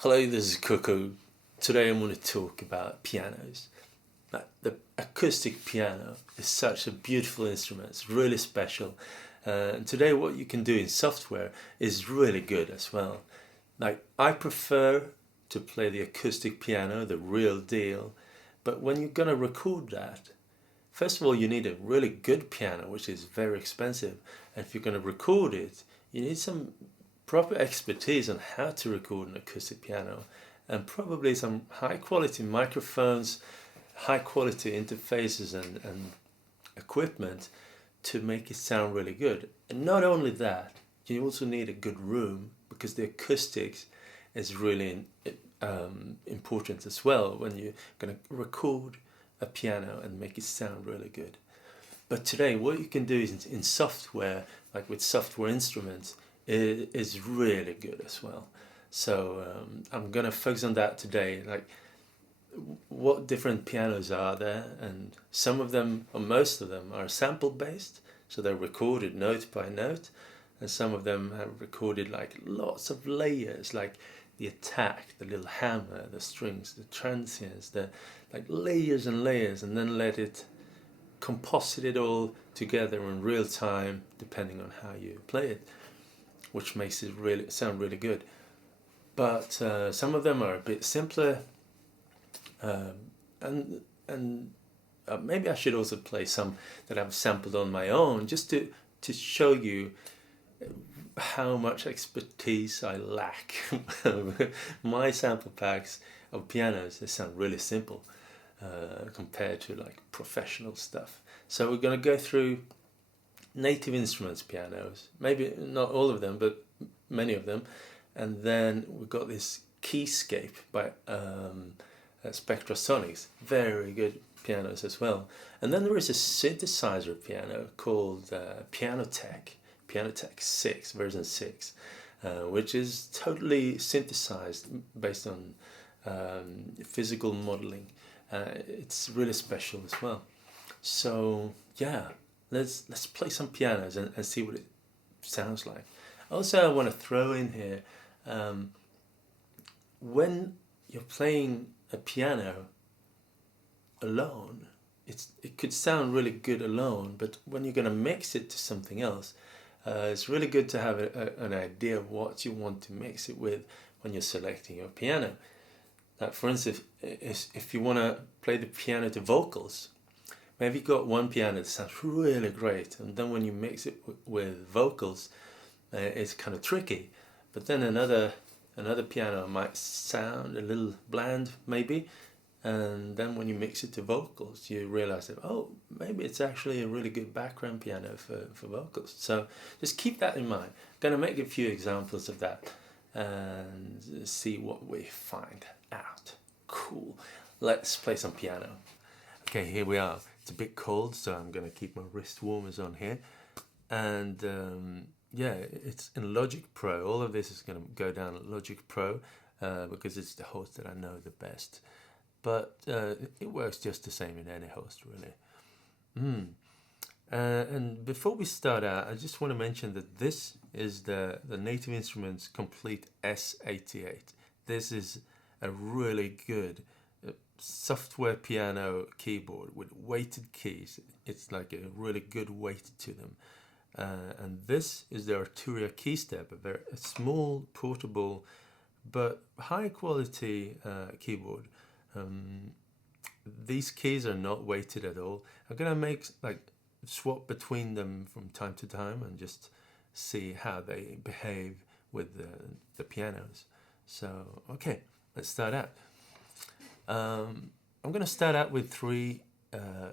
Hello, this is Coco. Today I'm going to talk about pianos. The acoustic piano is such a beautiful instrument. It's really special. And today what you can do in software is really good as well. I prefer to play the acoustic piano, the real deal. But when you're going to record that, first of all, you need a really good piano, which is very expensive. And if you're going to record it, you need some proper expertise on how to record an acoustic piano, and probably some high quality microphones, high quality interfaces and equipment to make it sound really good. And not only that, you also need a good room, because the acoustics is really important as well when you're going to record a piano and make it sound really good. But today what you can do is in software, like with software instruments, is really good as well. So I'm gonna focus on that today, like what different pianos are there, and some of them, or most of them, are sample based, so they're recorded note by note, and some of them have recorded like lots of layers, like the attack, the little hammer, the strings, the transients, the like layers and layers, and then let it composite it all together in real time, depending on how you play it, which makes it really sound really good. But some of them are a bit simpler, and maybe I should also play some that I've sampled on my own, just to show you how much expertise I lack. My sample packs of pianos, they sound really simple compared to like professional stuff. So we're going to go through native instruments pianos, maybe not all of them, but many of them. And then we've got this Keyscape by Spectrasonics, very good pianos as well. And then there is a synthesizer piano called Pianoteq V6, version 6, which is totally synthesized based on physical modeling. It's really special as well. So yeah, let's play some pianos and see what it sounds like. Also, I want to throw in here, when you're playing a piano alone, it could sound really good alone, but when you're going to mix it to something else, it's really good to have an idea of what you want to mix it with when you're selecting your piano. Like for instance, if you want to play the piano to vocals, maybe you've got one piano that sounds really great, and then when you mix it with vocals, it's kind of tricky. But then another piano might sound a little bland, maybe, and then when you mix it to vocals, you realize that, oh, maybe it's actually a really good background piano for vocals. So just keep that in mind. I'm going to make a few examples of that and see what we find out. Cool. Let's play some piano. Okay, here we are. It's a bit cold, so I'm going to keep my wrist warmers on here. And yeah, it's in Logic Pro. All of this is going to go down at Logic Pro because it's the host that I know the best. But it works just the same in any host, really. And before we start out, I just want to mention that this is the Native Instruments Komplete S88. This is a really good software piano keyboard with weighted keys. It's like a really good weight to them. And this is the Arturia keystep, a small, portable, but high quality keyboard. These keys are not weighted at all. I'm gonna swap between them from time to time and just see how they behave with the pianos. So okay, let's start out. I'm gonna start out with three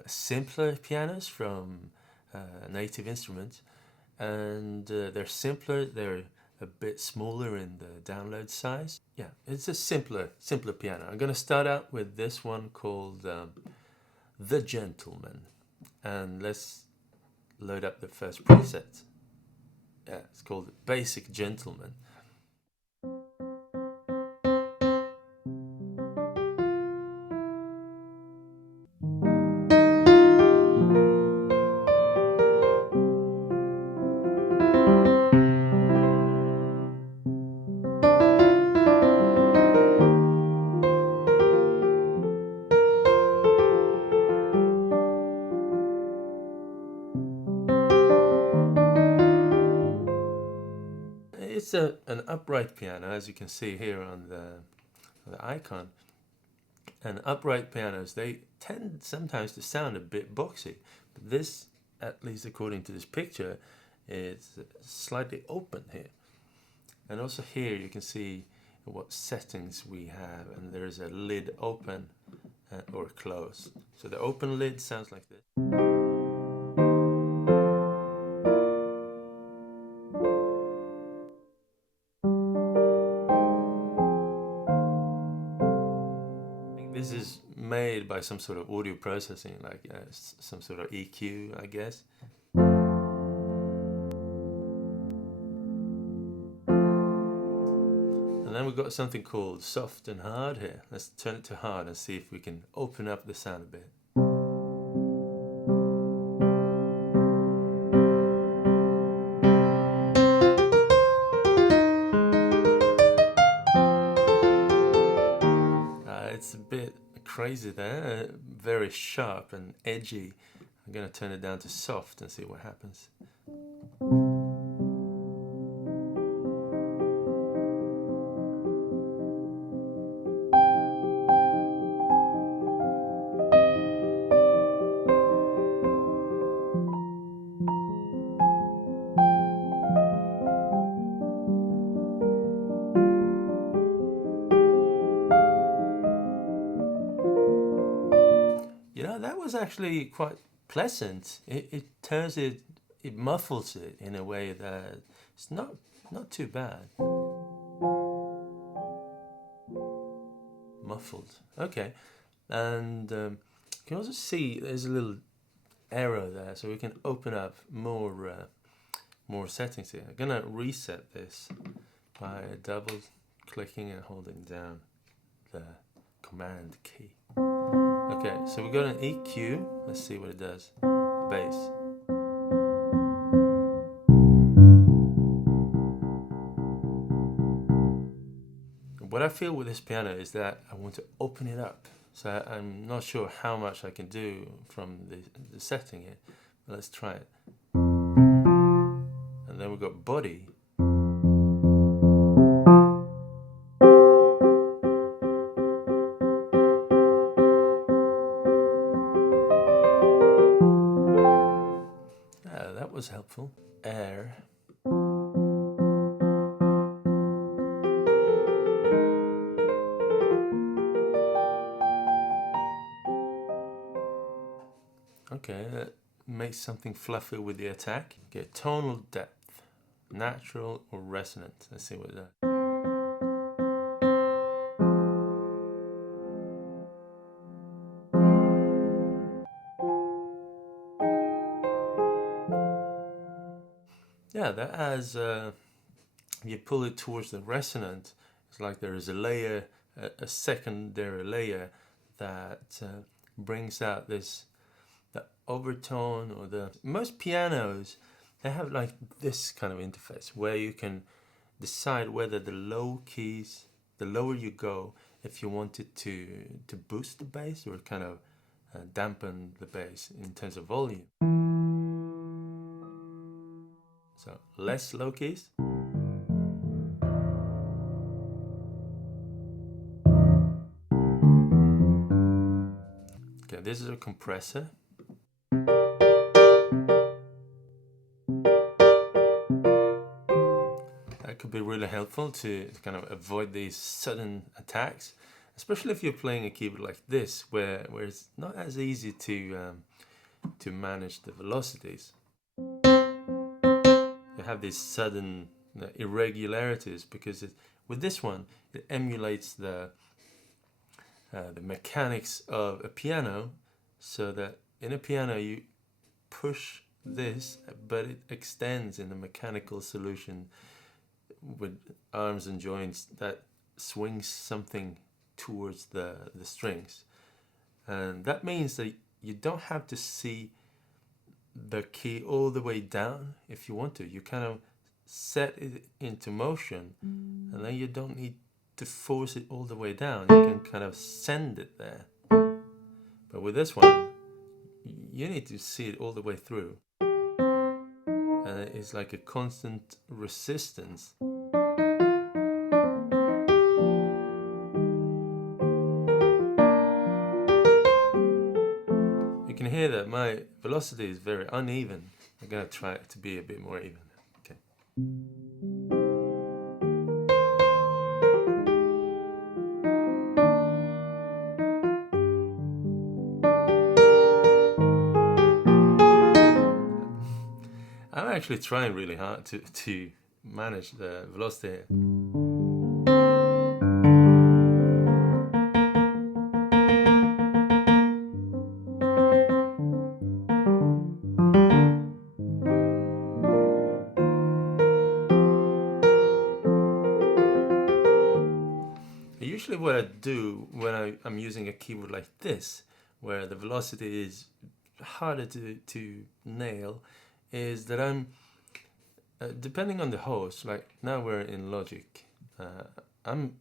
simpler pianos from Native Instruments, and they're simpler. They're a bit smaller in the download size. Yeah, it's a simpler piano. I'm going to start out with this one called The Gentleman, and let's load up the first preset. Yeah, it's called Basic Gentleman. an upright piano, as you can see here on the icon. And upright pianos, they tend sometimes to sound a bit boxy. But this, at least according to this picture, is slightly open here. And also here you can see what settings we have, and there's a lid open or closed. So the open lid sounds like this. This is made by some sort of audio processing, like some sort of EQ, I guess. And then we've got something called soft and hard here. Let's turn it to hard and see if we can open up the sound a bit. It's a bit crazy there, very sharp and edgy. I'm going to turn it down to soft and see what happens. That was actually quite pleasant. It turns it, it muffles it in a way that it's not too bad. Muffled, okay. And you can also see there's a little arrow there, so we can open up more settings here. I'm gonna reset this by double clicking and holding down the command key. Okay, so we've got an EQ. Let's see what it does. Bass. What I feel with this piano is that I want to open it up. So I'm not sure how much I can do from the setting here. But let's try it. And then we've got body. That was helpful. Air. Okay, that makes something fluffy with the attack. Okay, tonal depth, natural or resonant. Let's see what that. Yeah, that has, you pull it towards the resonant, it's like there is a layer, a secondary layer that brings out this, the overtone, or most pianos, they have like this kind of interface where you can decide whether the low keys, the lower you go, if you want it to boost the bass or kind of dampen the bass in terms of volume. So less low keys. Okay, this is a compressor. That could be really helpful to kind of avoid these sudden attacks, especially if you're playing a keyboard like this, where it's not as easy to manage the velocities. You have these sudden irregularities because with this one it emulates the mechanics of a piano, so that in a piano you push this, but it extends in a mechanical solution with arms and joints that swings something towards the strings, and that means that you don't have to see the key all the way down if you want to. You kind of set it into motion, and then you don't need to force it all the way down. You can kind of send it there. But with this one, you need to see it all the way through, and it's like a constant resistance. that my velocity is very uneven. I'm going to try it to be a bit more even. Okay. I'm actually trying really hard to manage the velocity. Usually what I do when I'm using a keyboard like this, where the velocity is harder to nail, is that I'm, depending on the host, like now we're in Logic, I'm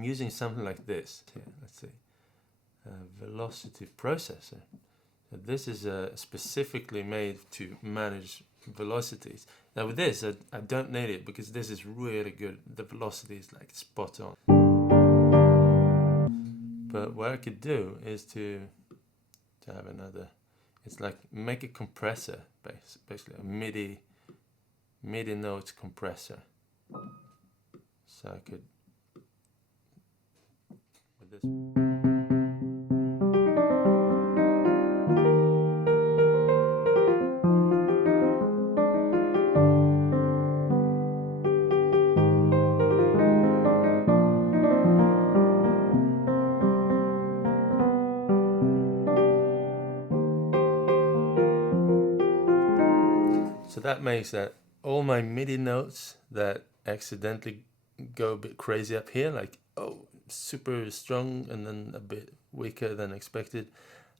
using something like this. Here, let's see, Velocity Processor. So this is specifically made to manage velocities. Now with this, I don't need it because this is really good. The velocity is like spot on. But what I could do is to have another. It's like make a compressor, basically a MIDI note compressor. So I could with this. So that makes that all my MIDI notes that accidentally go a bit crazy up here, like, oh, super strong and then a bit weaker than expected,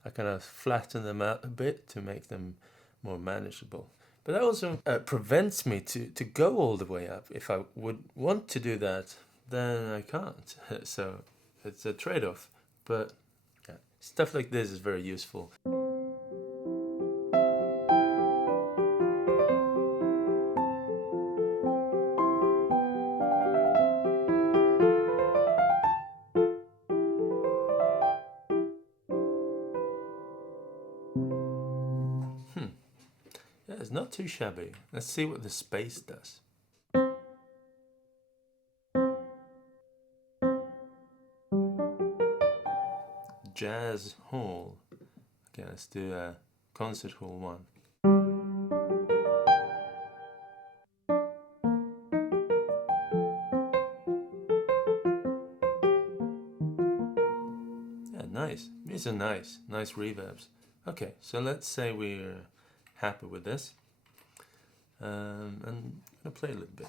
I kind of flatten them out a bit to make them more manageable. But that also prevents me to go all the way up. If I would want to do that, then I can't. So it's a trade-off. But yeah, stuff like this is very useful. Yeah, it's not too shabby. Let's see what the space does. Jazz Hall. Okay, let's do a Concert Hall one. Yeah, nice. These are nice reverbs. Okay, so let's say we're happy with this. And I'm gonna play a little bit.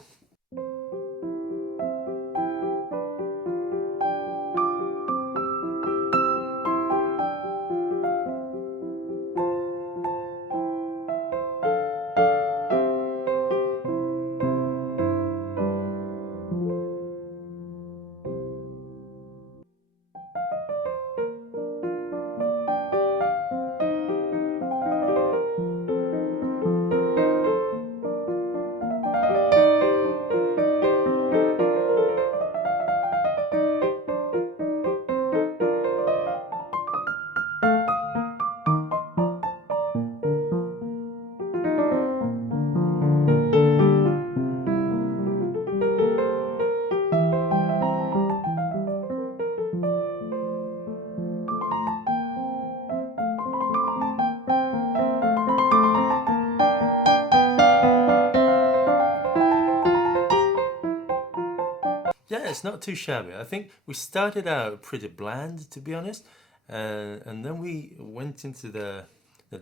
Yeah, it's not too shabby. I think we started out pretty bland, to be honest, and then we went into the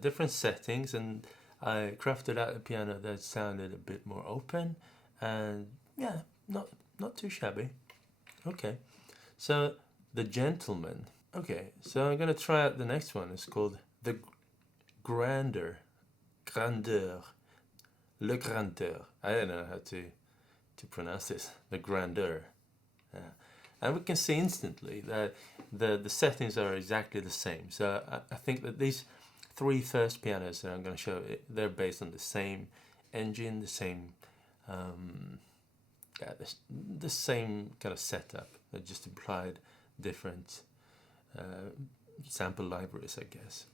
different settings, and I crafted out a piano that sounded a bit more open, and yeah, not too shabby. Okay, so the Gentleman. Okay, so I'm gonna try out the next one. It's called the Grandeur, Le Grandeur. I don't know how to pronounce this. The Grandeur. And we can see instantly that the settings are exactly the same. So I think that these three first pianos that I'm going to show, they're based on the same engine, the same the same kind of setup. They just applied different sample libraries, I guess.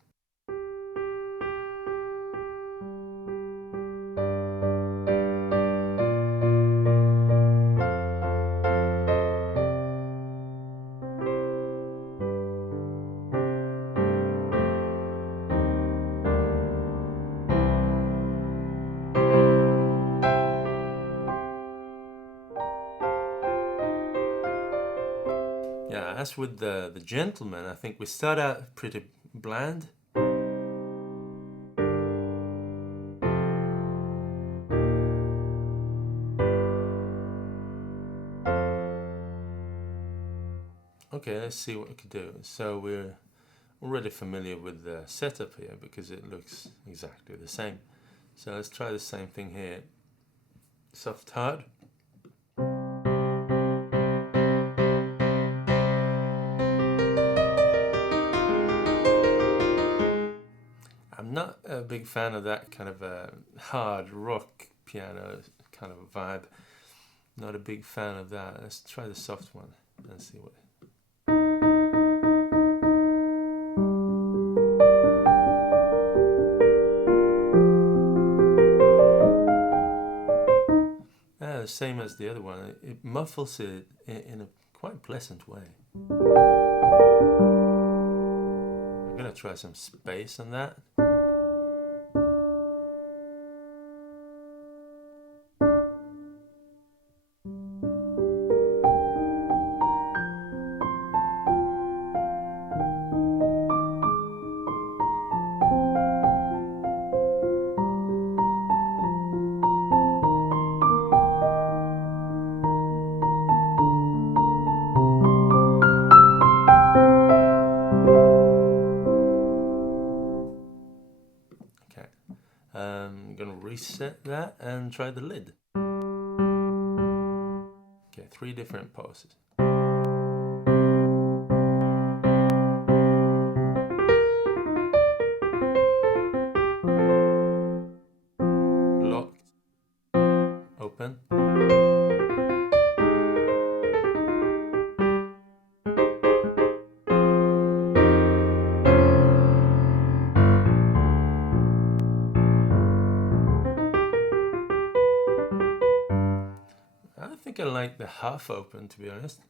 Yeah, as with the Gentleman, I think we start out pretty bland. Okay, let's see what we can do. So we're already familiar with the setup here because it looks exactly the same. So let's try the same thing here. Soft hard. I'm not a big fan of that kind of a hard rock piano kind of vibe. Not a big fan of that. Let's try the soft one and see what. Same as the other one. It muffles it in a quite pleasant way. I'm gonna try some space on that. I'm going to reset that and try the lid. Okay, 3 different poses. Locked. Open. I think I like the half open, to be honest.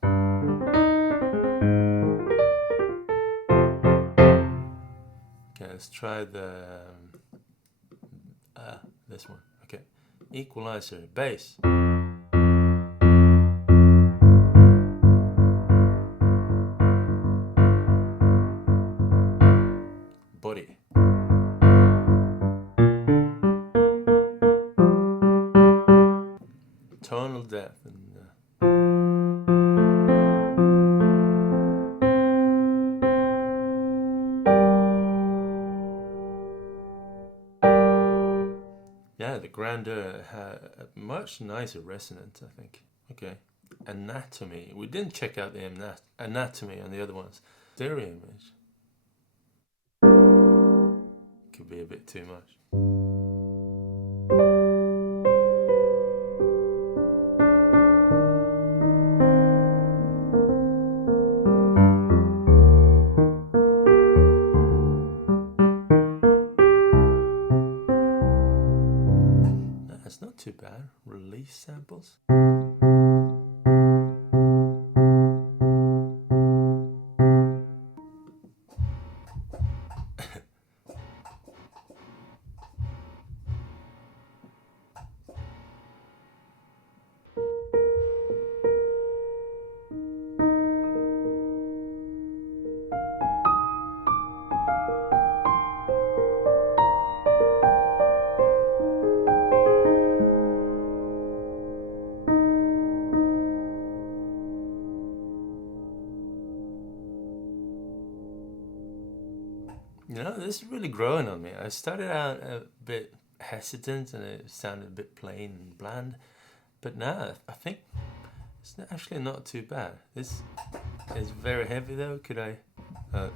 Okay, let's try the this one. Okay, Equalizer Bass. Body. Tonal depth and yeah, the Grandeur had a much nicer resonance, I think. Okay, anatomy. We didn't check out the anatomy on the other ones. Stereo image could be a bit too much. That's not too bad. Release samples. You know, this is really growing on me. I started out a bit hesitant and it sounded a bit plain and bland, but now I think it's actually not too bad. This is very heavy though. Could I?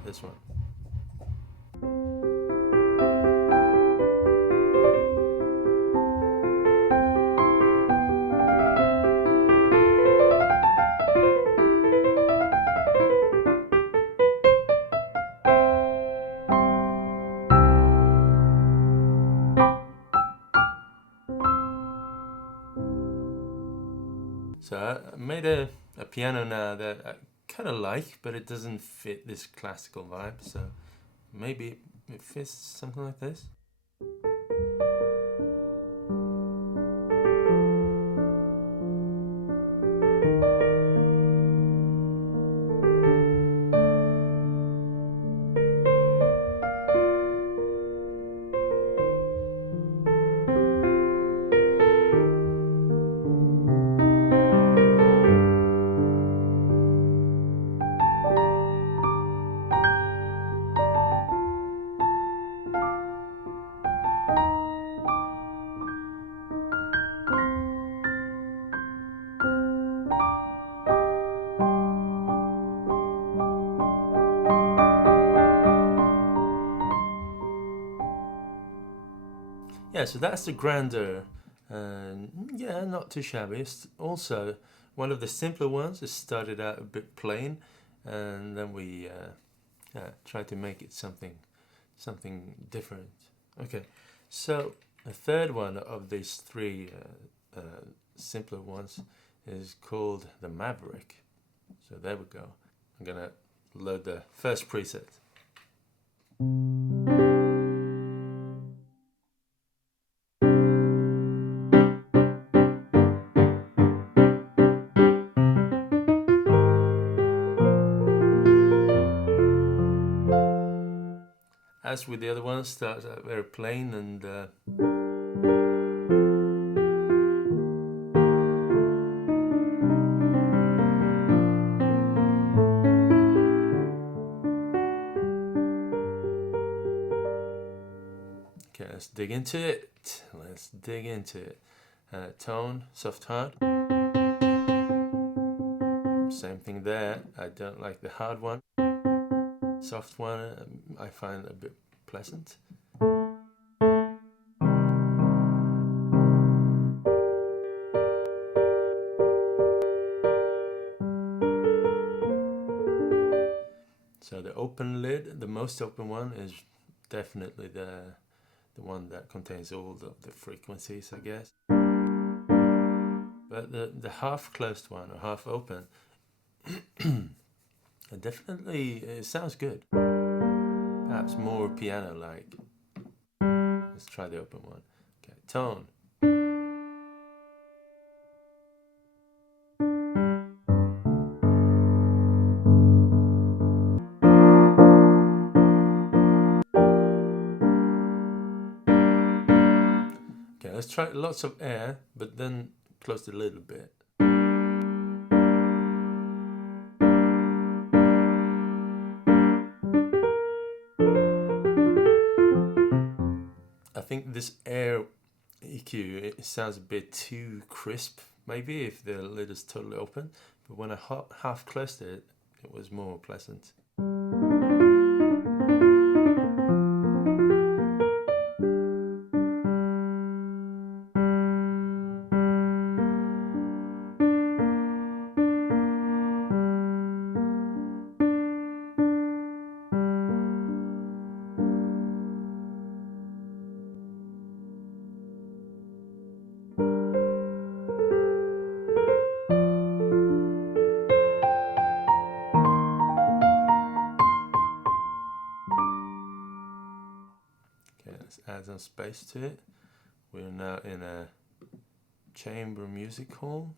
This one. So I made a piano now that I kind of like, but it doesn't fit this classical vibe. So maybe it fits something like this. Yeah, so that's the Grandeur, and yeah, not too shabby. It's also one of the simpler ones. It started out a bit plain, and then we tried to make it something different. Okay, so the third one of these three simpler ones is called the Maverick. So there we go. I'm gonna load the first preset. As with the other ones, starts out very plain and okay, let's dig into it. Let's dig into it. Tone, soft hard. Same thing there. I don't like the hard one. Soft one I find a bit pleasant. So the open lid, the most open one, is definitely the one that contains all of the frequencies, I guess. But the half closed one, or half open, definitely it sounds good. Perhaps more piano-like. Let's try the open one. Okay, tone. Okay, let's try lots of air, but then close it a little bit. I think this air EQ, it sounds a bit too crisp, maybe, if the lid is totally open. But when I half closed it, it was more pleasant. Let's add some space to it. We're now in a chamber music hall.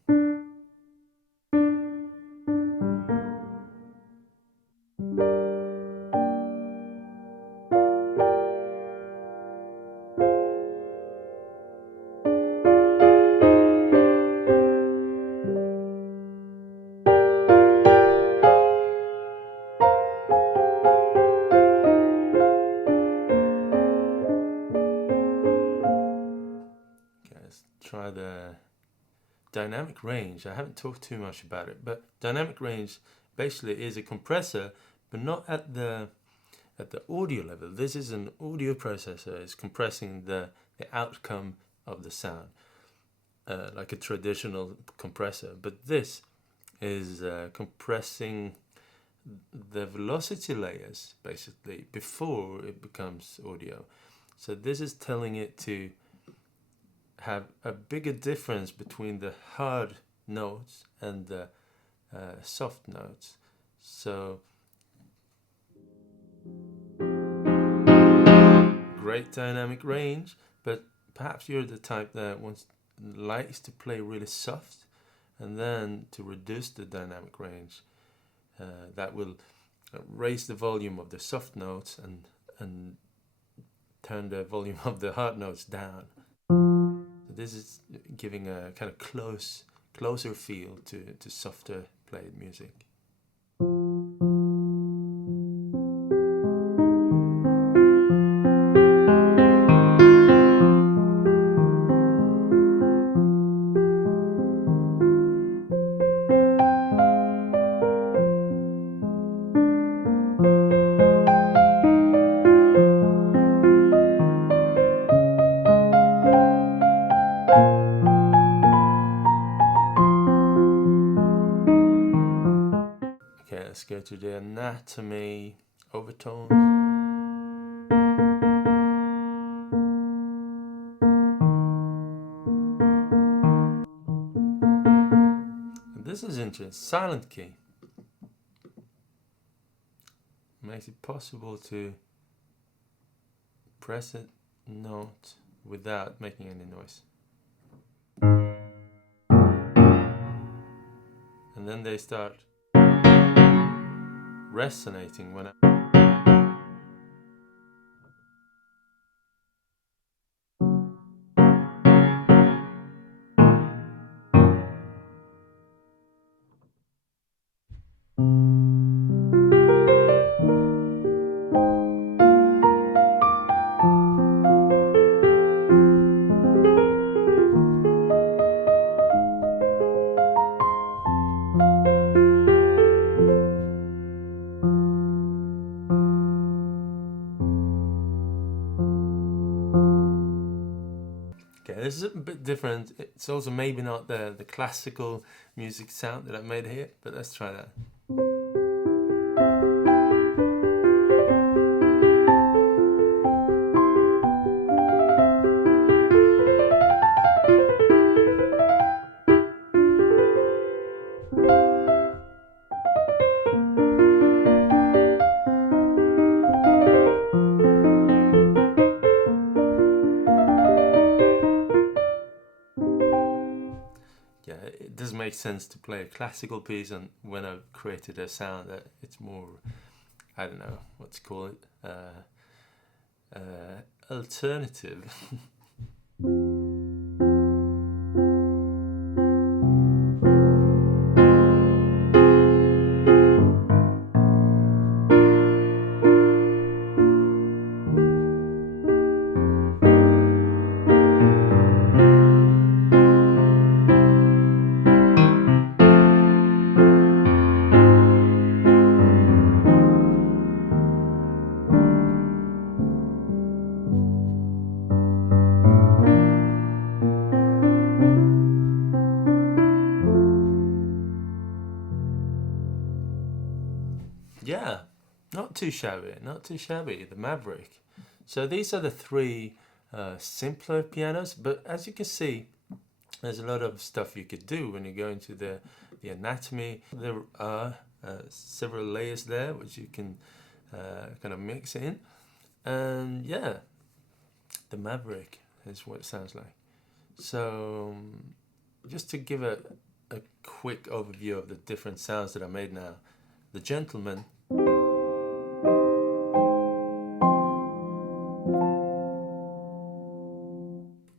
Try the dynamic range. I haven't talked too much about it, but dynamic range basically is a compressor, but not at the audio level. This is an audio processor. It's compressing the outcome of the sound, like a traditional compressor. But this is compressing the velocity layers, basically, before it becomes audio. So this is telling it to have a bigger difference between the hard notes and the soft notes. So great dynamic range, but perhaps you're the type that likes to play really soft, and then to reduce the dynamic range, that will raise the volume of the soft notes and turn the volume of the hard notes down. So this is giving a kind of closer feel to softer played music. Let's go to the anatomy overtones. And this is interesting. Silent key makes it possible to press a note without making any noise. And then they start resonating when this is a bit different. It's also maybe not the classical music sound that I made here, but let's try that. It does make sense to play a classical piece, and when I've created a sound that it's more, I don't know what to call it, alternative. Yeah, not too shabby, not too shabby. The Maverick. So these are the three simpler pianos, but as you can see, there's a lot of stuff you could do when you go into the anatomy. There are several layers there which you can kind of mix in, and yeah, the Maverick is what it sounds like. So just to give a quick overview of the different sounds that I made now. The Gentleman,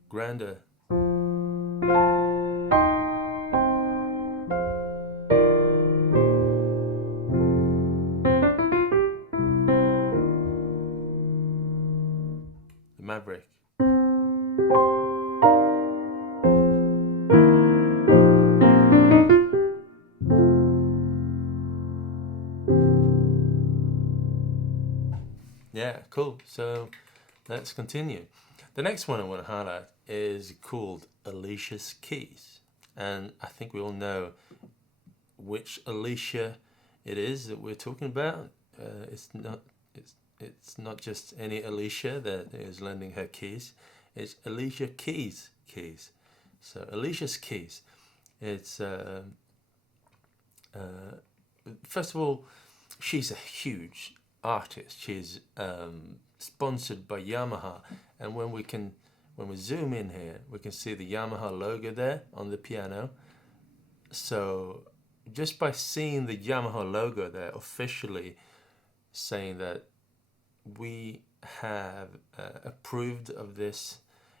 Grandeur, the Maverick, yeah, cool. So let's continue. The next one I want to highlight is called Alicia Keys, and I think we all know which Alicia it is that we're talking about. It's not just any Alicia that is lending her keys. It's Alicia Keys keys. So Alicia's Keys. It's first of all, she's a huge artist. She's sponsored by Yamaha, and when we zoom in here, we can see the Yamaha logo there on the piano. So just by seeing the Yamaha logo there, officially saying that we have approved of this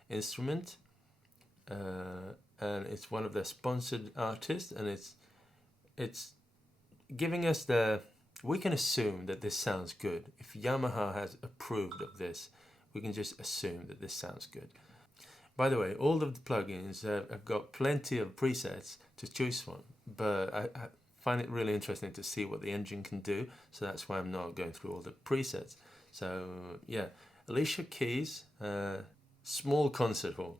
instrument, and it's one of their sponsored artists, and it's giving us we can assume that this sounds good. If Yamaha has approved of this, we can just assume that this sounds good. By the way, all of the plugins have got plenty of presets to choose from, but I find it really interesting to see what the engine can do, so that's why I'm not going through all the presets. So yeah, Alicia Keys, small concert hall.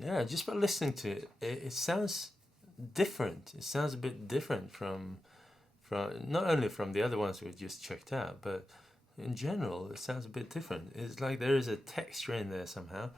Yeah, just by listening to it, it sounds different. It sounds a bit different from not only from the other ones we just checked out, but in general, it sounds a bit different. It's like there is a texture in there somehow.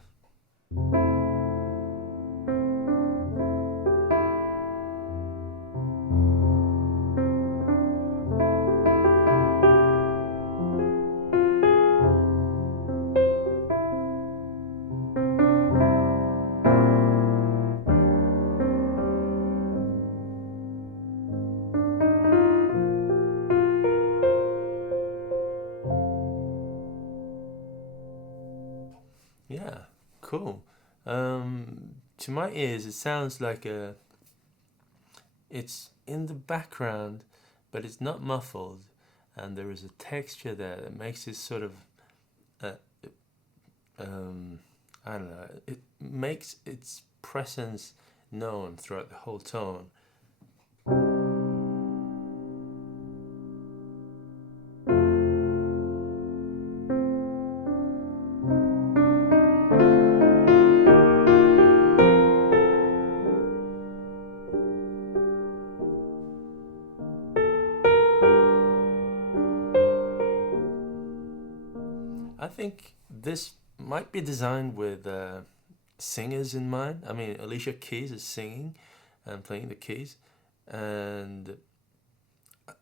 Yeah, cool. To my ears, it sounds like it's in the background, but it's not muffled, and there is a texture there that makes it sort of, I don't know, it makes its presence known throughout the whole tone. I think this might be designed with singers in mind. I mean, Alicia Keys is singing and playing the keys, and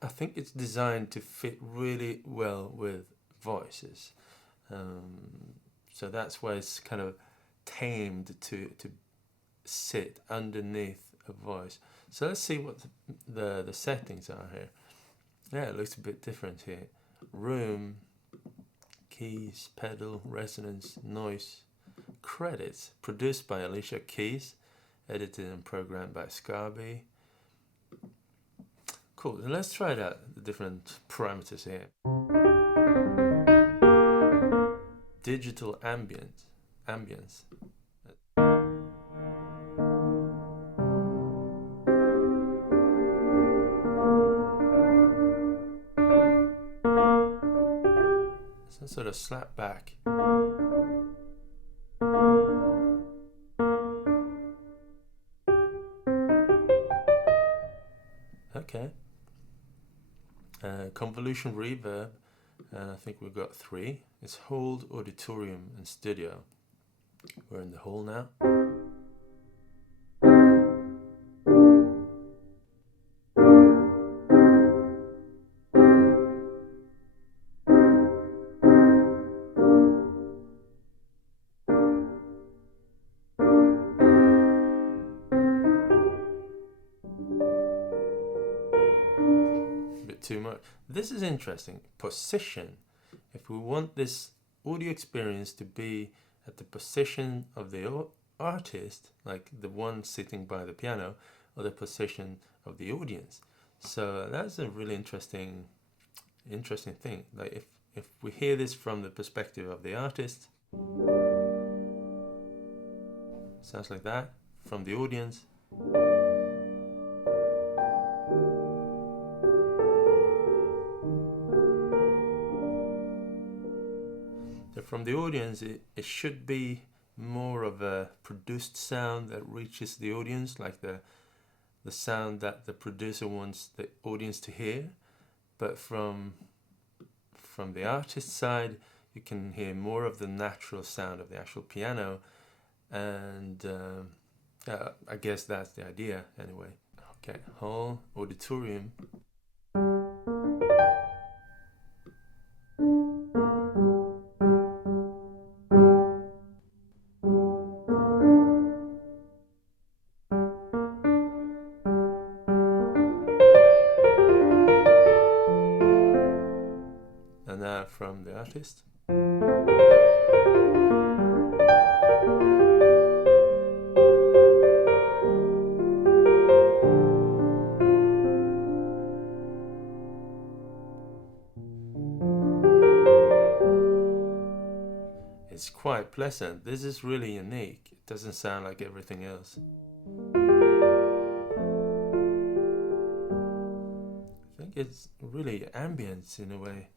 I think it's designed to fit really well with voices. So that's why it's kind of tamed to sit underneath a voice. So let's see what the settings are here. Yeah, it looks a bit different here. Room, keys, pedal, resonance, noise, credits. Produced by Alicia Keys, edited and programmed by Scarby. Cool, then let's try it out, the different parameters here. Digital ambience. Some sort of slap back. Okay. Convolution reverb, and I think we've got 3. It's hold, auditorium, and studio. We're in the hall now. Too much. This is interesting. Position. If we want this audio experience to be at the position of the artist, like the one sitting by the piano, or the position of the audience. So that's a really interesting thing. Like if we hear this from the perspective of the artist, sounds like that. from the audience. So from the audience, it should be more of a produced sound that reaches the audience, like the sound that the producer wants the audience to hear. But from the artist side, you can hear more of the natural sound of the actual piano, and I guess that's the idea anyway. Okay, whole auditorium. And now from the artist. It's quite pleasant. This is really unique. It doesn't sound like everything else. I think it's really ambient in a way.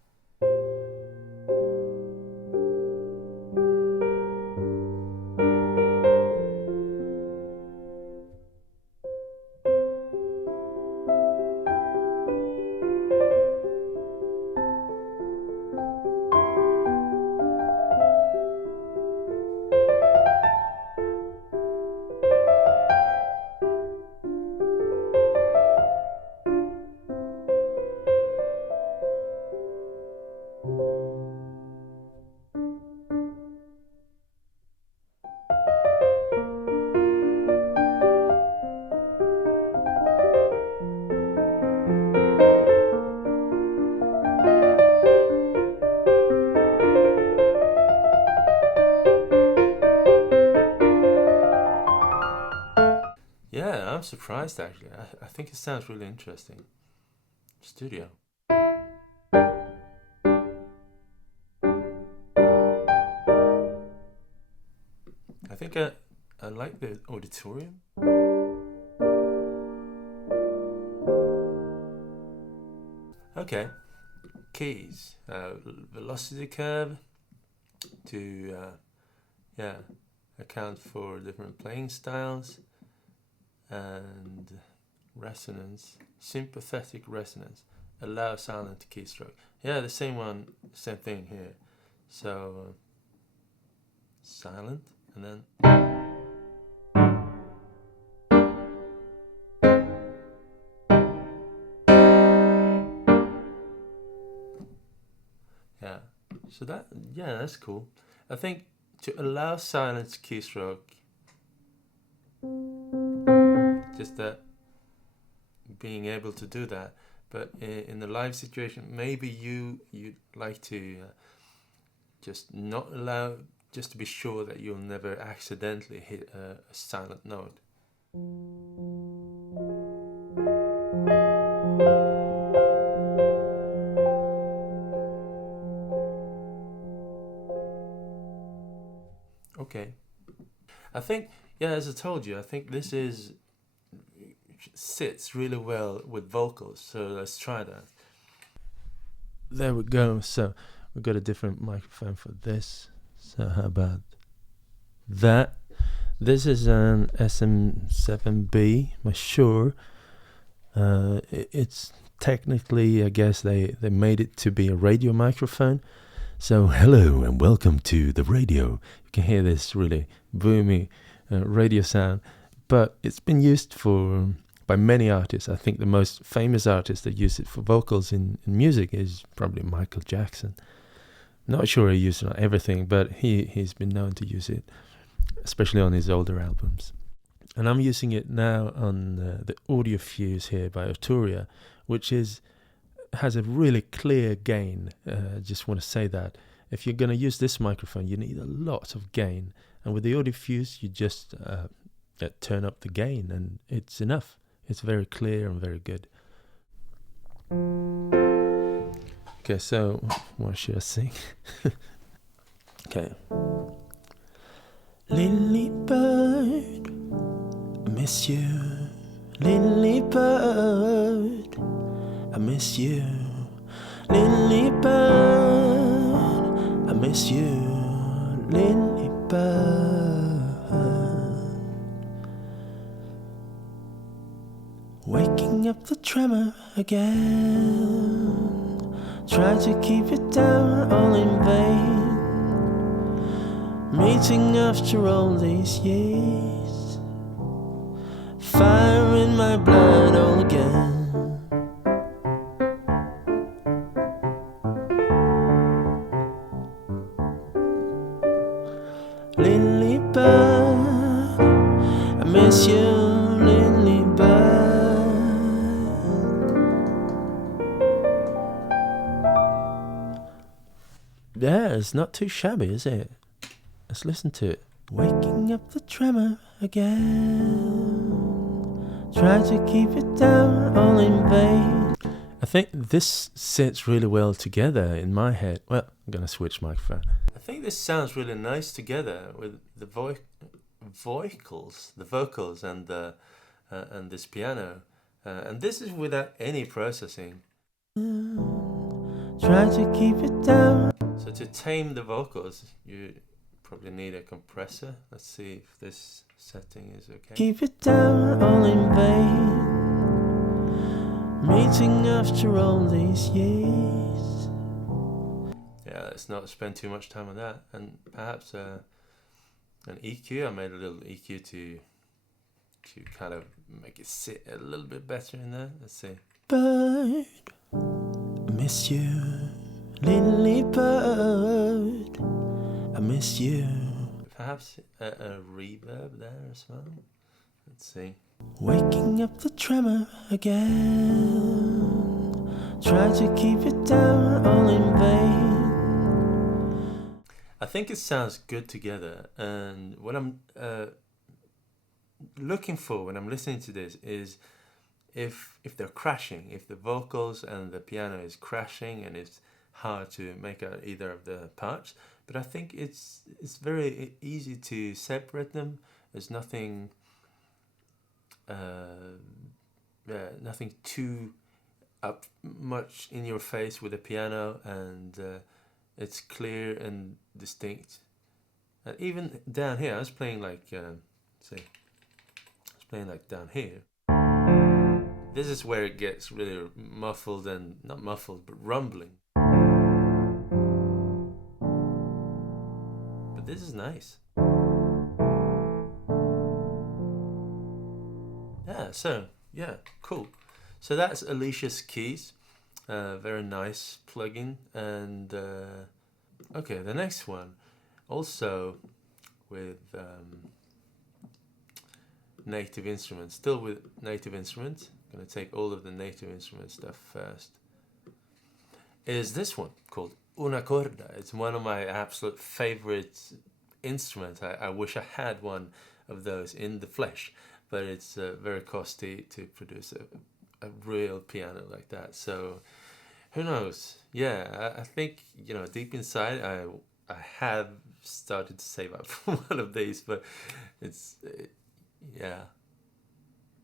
Yeah, I'm surprised actually. I think it sounds really interesting. Studio. I think I like the auditorium. Okay, keys. Velocity curve to account for different playing styles. And resonance, sympathetic resonance, allow silent keystroke. Yeah, the same one, same thing here. So silent, and then yeah. So that's cool. I think to allow silent keystroke, just that being able to do that, but in the live situation, maybe you'd like to just not allow, just to be sure that you'll never accidentally hit a silent note. Okay, I think, as I told you, I think this sits really well with vocals, so let's try that. There we go. So we've got a different microphone for this. So how about that? This is an SM7B, I'm sure. It's technically, I guess they made it to be a radio microphone. So hello and welcome to the radio. You can hear this really boomy radio sound, but it's been used by many artists. I think the most famous artist that used it for vocals in music is probably Michael Jackson. Not sure he used it on everything, but he's been known to use it, especially on his older albums. And I'm using it now on the Audio Fuse here by Arturia, which has a really clear gain. Just want to say that if you're going to use this microphone, you need a lot of gain, and with the Audio Fuse, you just turn up the gain, and it's enough. It's very clear and very good. Okay, so what should I sing? Okay. Lily bird, miss you, lily bird. I miss you, lily bird. I miss you, lily bird. Waking up the tremor again. Try to keep it down, all in vain. Meeting after all these years. Fire in my blood all again. Lily bird, I miss you, lily bird. Yeah, it's not too shabby, is it? Let's listen to it. Waking up the tremor again. Try to keep it down, all in vain. I think this sits really well together in my head. Well, I'm gonna switch microphone. I think this sounds really nice together with the vocals and this piano, and this is without any processing. Try to keep it down. So to tame the vocals, you probably need a compressor. Let's see if this setting is okay. Keep it down, all in vain. Meeting after all these years. Yeah, let's not spend too much time on that. And perhaps an EQ. I made a little EQ to kind of make it sit a little bit better in there. Let's see. Bird, I miss you, lily bird. I miss you. Perhaps a reverb there as well. Let's see. Waking up the tremor again. Try to keep it down, all in vain. I think it sounds good together, and what I'm looking for when I'm listening to this is if they're crashing, if the vocals and the piano is crashing and it's hard to make out either of the parts. But I think it's very easy to separate them. There's nothing nothing too up much in your face with the piano, and it's clear and distinct. And even down here, I was playing like down here. This is where it gets really muffled, and not muffled, but rumbling. But this is nice. Yeah, cool. So that's Alicia Keys. Very nice plugin. And okay, the next one, also with native instruments. Still with native instruments. I'm going to take all of the native instrument stuff first. Is this one called Una Corda. It's one of my absolute favorite instruments. I wish I had one of those in the flesh, but it's very costly to produce a real piano like that. So who knows? Yeah, I think, you know, deep inside I have started to save up for one of these, but it's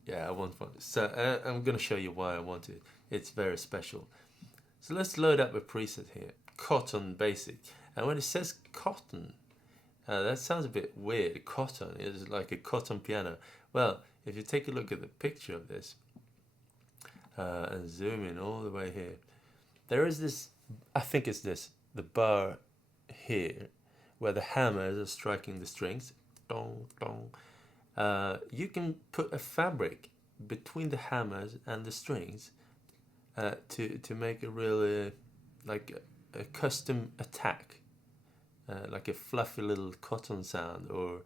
I want one. So I'm going to show you why I want it. It's very special. So let's load up a preset here. Cotton Basic. And when it says cotton, that sounds a bit weird. Cotton is like a cotton piano. Well, if you take a look at the picture of this and zoom in all the way here, there is this, I think it's this, the bar here, where the hammers are striking the strings. Dong, dong. You can put a fabric between the hammers and the strings to make a really like a custom attack, like a fluffy little cotton sound, or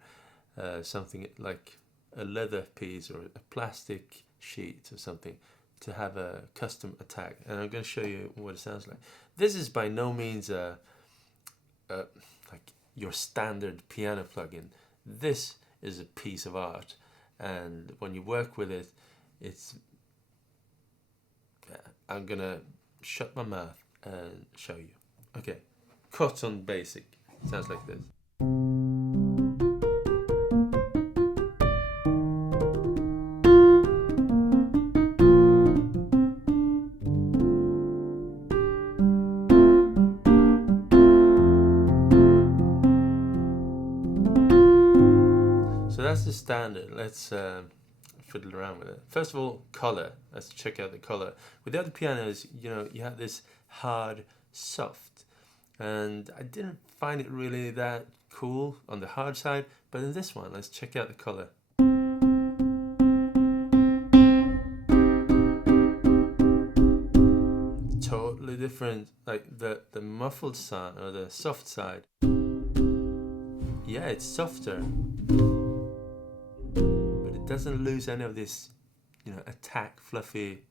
something like a leather piece or a plastic sheet or something, to have a custom attack. And I'm going to show you what it sounds like. This is by no means like your standard piano plugin. This is a piece of art, and when you work with it, it's I'm gonna shut my mouth and show you. Okay, Cotton Basic sounds like this. that's the standard. Let's fiddle around with it. First of all, color. Let's check out the color. With the other pianos, you have this hard, soft, and I didn't find it really that cool on the hard side. But in this one, let's check out the color. Totally different, like the muffled sound or the soft side. Yeah, it's softer, but it doesn't lose any of this, attack, fluffy.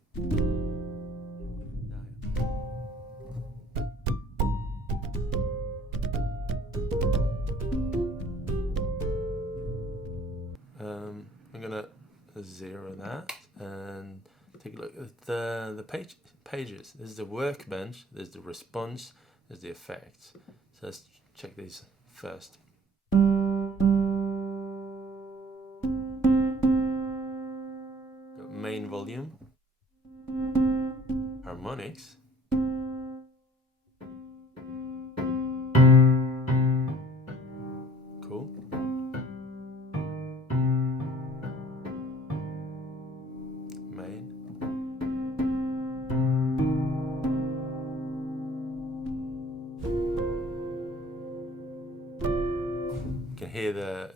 I'm gonna zero that and take a look at the pages. There's the workbench, there's the response, there's the effects. So let's check these first. Got main volume, harmonics, cool. Main. You can hear the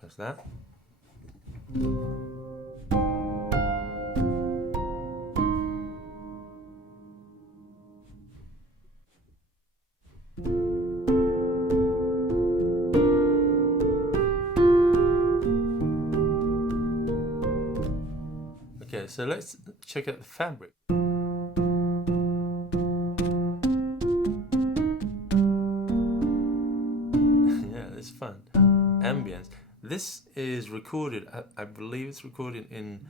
there's that. Okay, so let's check out the fabric. Yeah, it's fun. Ambience. This is recorded, I believe it's recorded in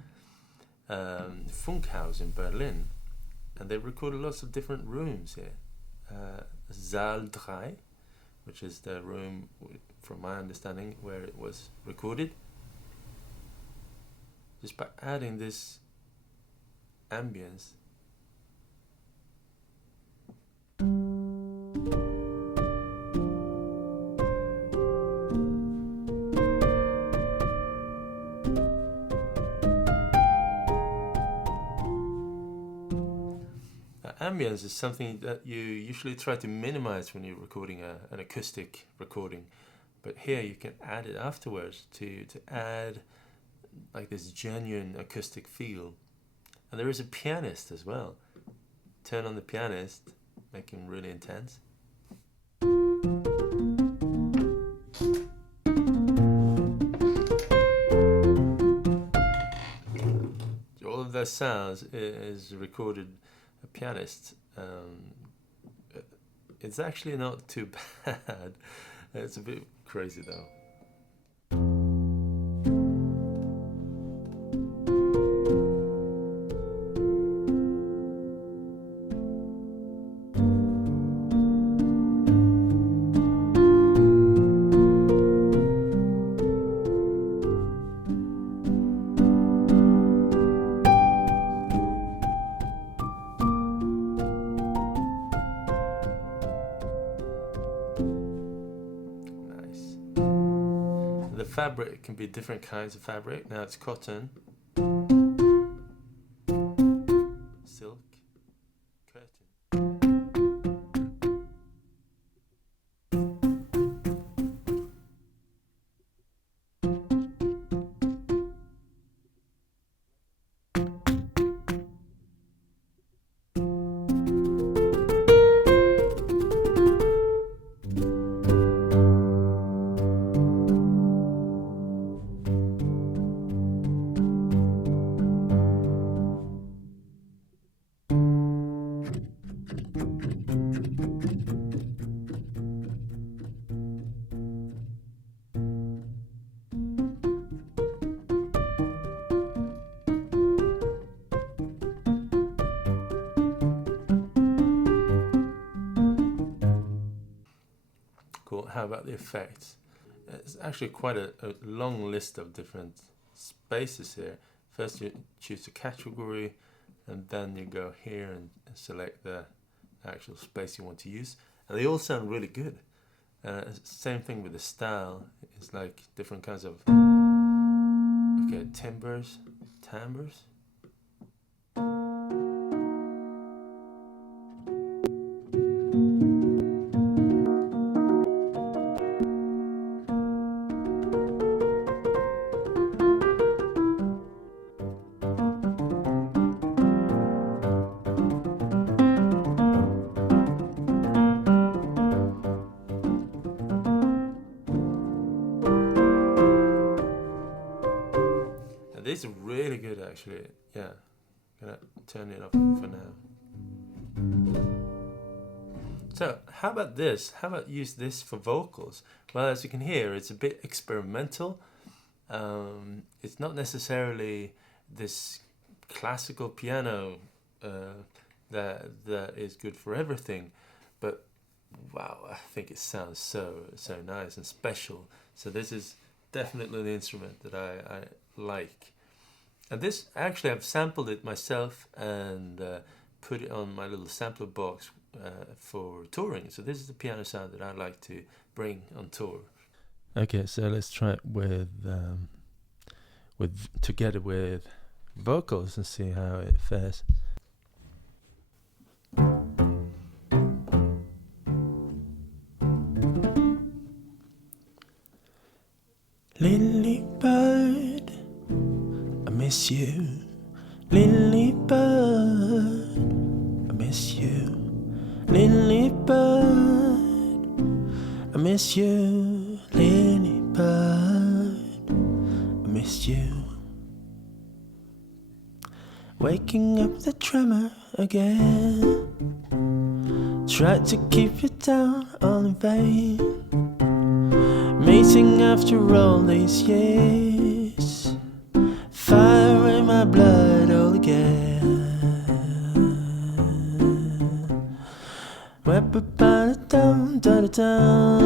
Funkhaus in Berlin, and they recorded lots of different rooms here. Saal 3, which is the room, from my understanding, where it was recorded. Just by adding this ambience. Ambience is something that you usually try to minimize when you're recording an acoustic recording, but here you can add it afterwards to add like this genuine acoustic feel. And there is a pianist as well. Turn on the pianist, make him really intense. All of those sounds is recorded a pianist. It's actually not too bad. It's a bit crazy though. The fabric can be different kinds of fabric. Now it's cotton, silk, curtain. Cool. How about the effects? It's actually quite a long list of different spaces here. first you choose the category, and then you go here and select the actual space you want to use. And they all sound really good. Same thing with the style. It's like different kinds of timbres. This is really good, actually. Yeah, gonna turn it off for now. So how about this? How about use this for vocals? Well, as you can hear, it's a bit experimental. It's not necessarily this classical piano that is good for everything, but wow, I think it sounds so nice and special. So this is definitely the instrument that I like. And this, actually, I've sampled it myself and put it on my little sampler box for touring. So this is the piano sound that I like to bring on tour. Okay, so let's try it with together with vocals and see how it fares. Lily bird, I miss you. Lily bird, I miss you. Lily bird, I miss you. Lily bird, I miss you. Waking up the tremor again. Tried to keep you down, all in vain. Meeting after all these years. Fire in my blood all again. Ba-da-dum, da-da-dum,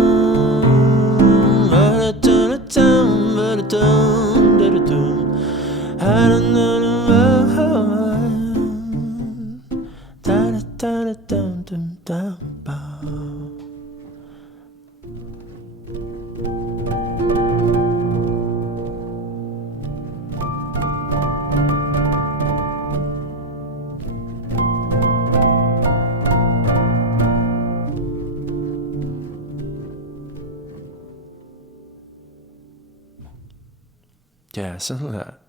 ba-da-dum, ba-da-dum, da-da-dum. I don't know da-da-da-dum-dum-dum-bum. Yeah, something like that.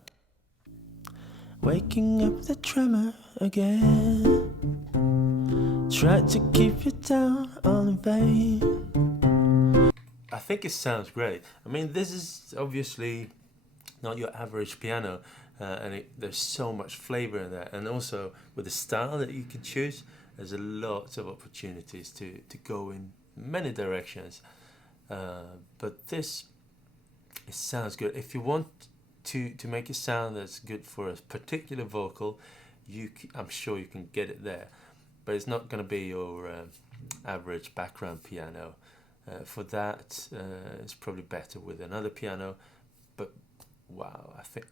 Waking up the tremor again. Tried to keep you down, all in vain. I think it sounds great. I mean, this is obviously not your average piano, and there's so much flavor in that. And also with the style that you can choose, there's a lot of opportunities to go in many directions. But this, it sounds good. If you want to make a sound that's good for a particular vocal, I'm sure you can get it there. But it's not going to be your average background piano. For that, it's probably better with another piano. But wow, I think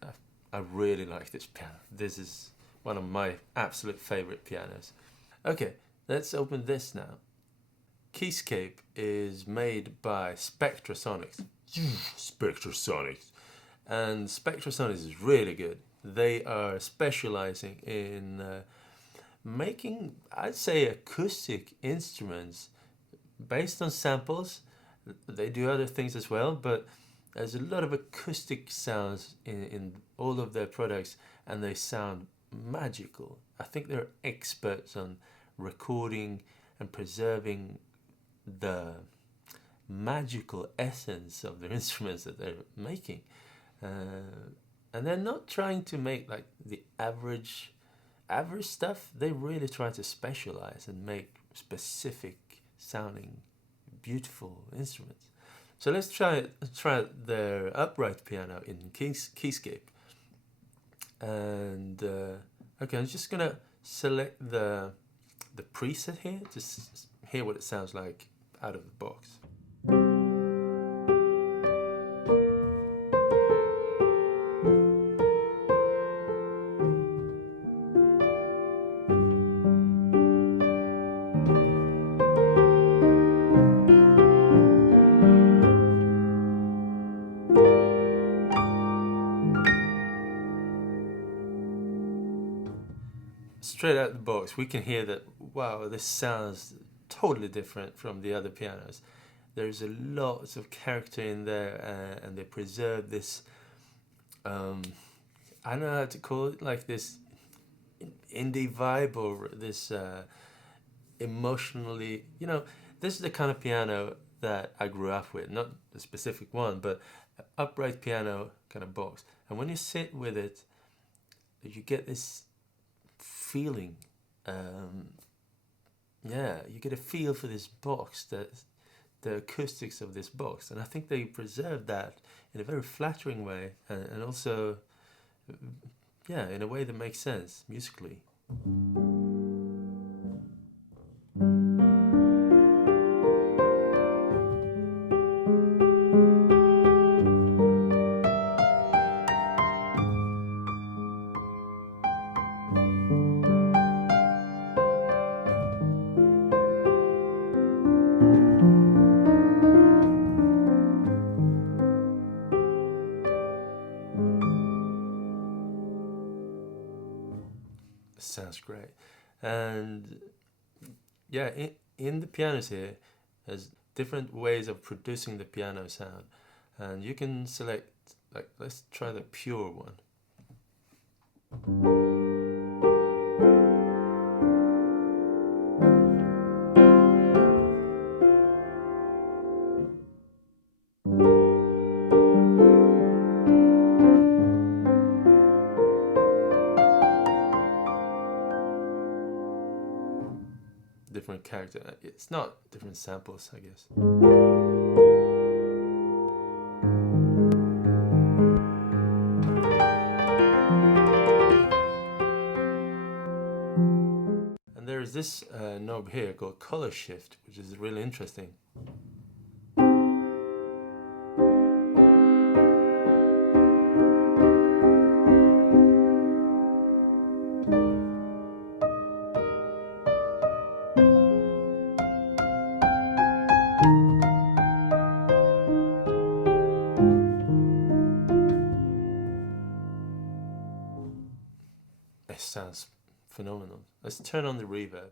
I really like this piano. This is one of my absolute favorite pianos. Okay, let's open this now. Keyscape is made by Spectrasonics. Spectrasonics. And Spectrasonics is really good. They are specializing in making, I'd say, acoustic instruments based on samples. They do other things as well, but there's a lot of acoustic sounds in all of their products, and they sound magical. I think they're experts on recording and preserving the magical essence of their instruments that they're making. And they're not trying to make like the average stuff. They really try to specialize and make specific sounding beautiful instruments. So let's try their upright piano in Keyscape. And okay, I'm just gonna select the preset here to hear what it sounds like out of the box. box, we can hear that, wow, this sounds totally different from the other pianos. There's a lot of character in there, and they preserve this, I don't know how to call it, like this indie vibe, or this emotionally, this is the kind of piano that I grew up with, not a specific one, but an upright piano kind of box. And when you sit with it, you get this feeling, you get a feel for this box, the acoustics of this box, and I think they preserve that in a very flattering way, and also, in a way that makes sense musically. Sounds great. And in the pianos here, there's different ways of producing the piano sound, and you can select, like, let's try the pure one. Different character. It's not different samples, I guess. And there is this knob here called color shift, which is really interesting. It sounds phenomenal. Let's turn on the reverb.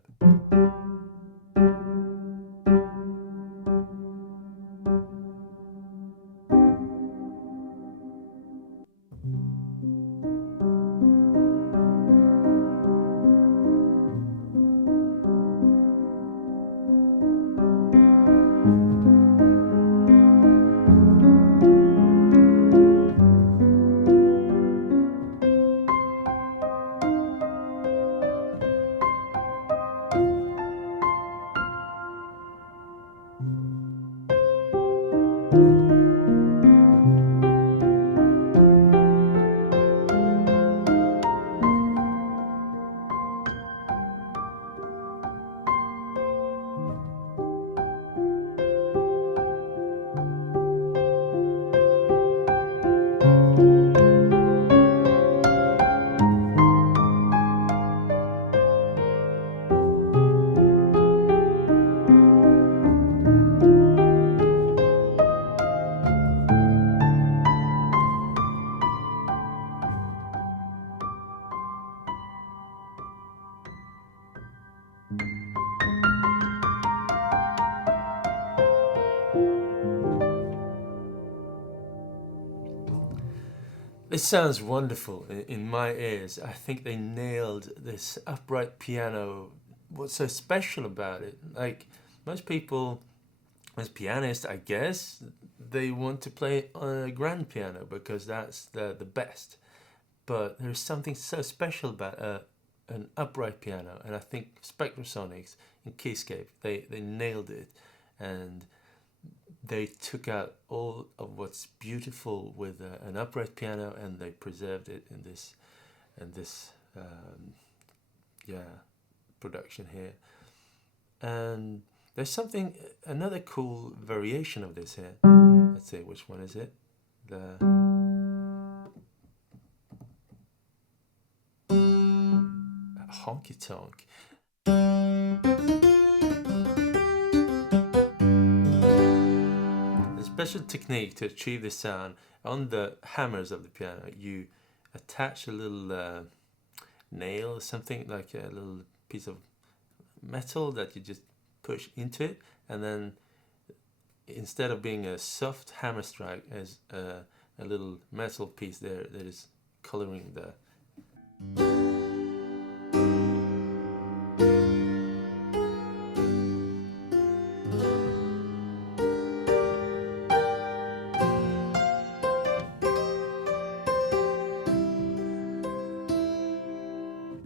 It sounds wonderful in my ears. I think they nailed this upright piano. What's so special about it? Like, most people, as pianists, I guess, they want to play on a grand piano because that's the best. But there's something so special about an upright piano, and I think Spectrasonics and Keyscape, they nailed it, and they took out all of what's beautiful with an upright piano, and they preserved it in this production here. And there's another cool variation of this here. Let's see, which one is it? The honky tonk. Special technique to achieve this sound. On the hammers of the piano, you attach a little nail, something like a little piece of metal that you just push into it, and then instead of being a soft hammer strike, as a little metal piece there that is coloring the.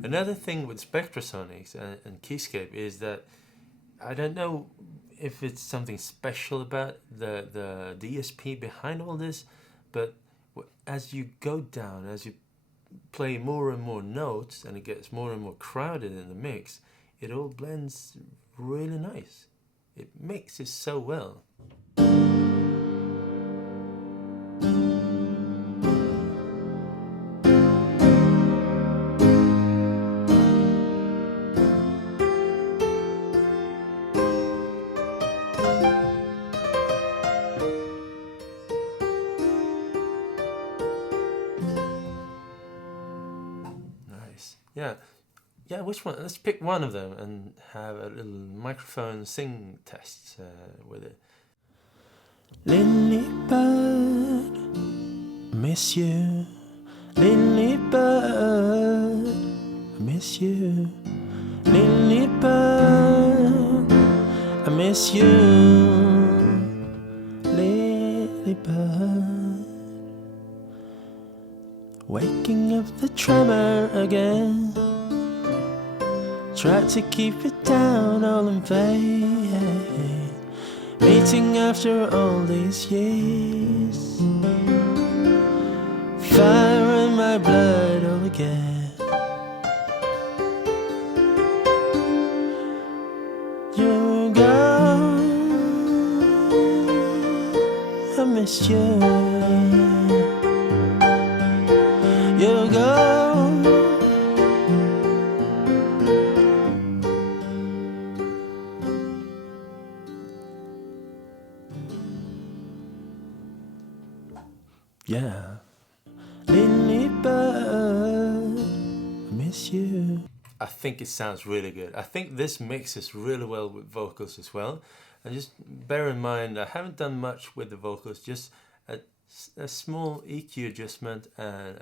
Another thing with Spectrasonics and Keyscape is that I don't know if it's something special about the DSP behind all this, but as you go down, as you play more and more notes and it gets more and more crowded in the mix, it all blends really nice. It mixes so well. Yeah, which one? Let's pick one of them and have a little microphone sing test with it. Lily bird, miss you. Lily bird, miss you. Lily bird, I miss you. Lily bird, waking up the tremor again. Tried to keep it down all in vain. Meeting after all these years. Fire in my blood all again. You go, I miss you. You go. Yeah. Lily bird, I miss you. I think it sounds really good. I think this mixes really well with vocals as well. And just bear in mind, I haven't done much with the vocals, just a small EQ adjustment and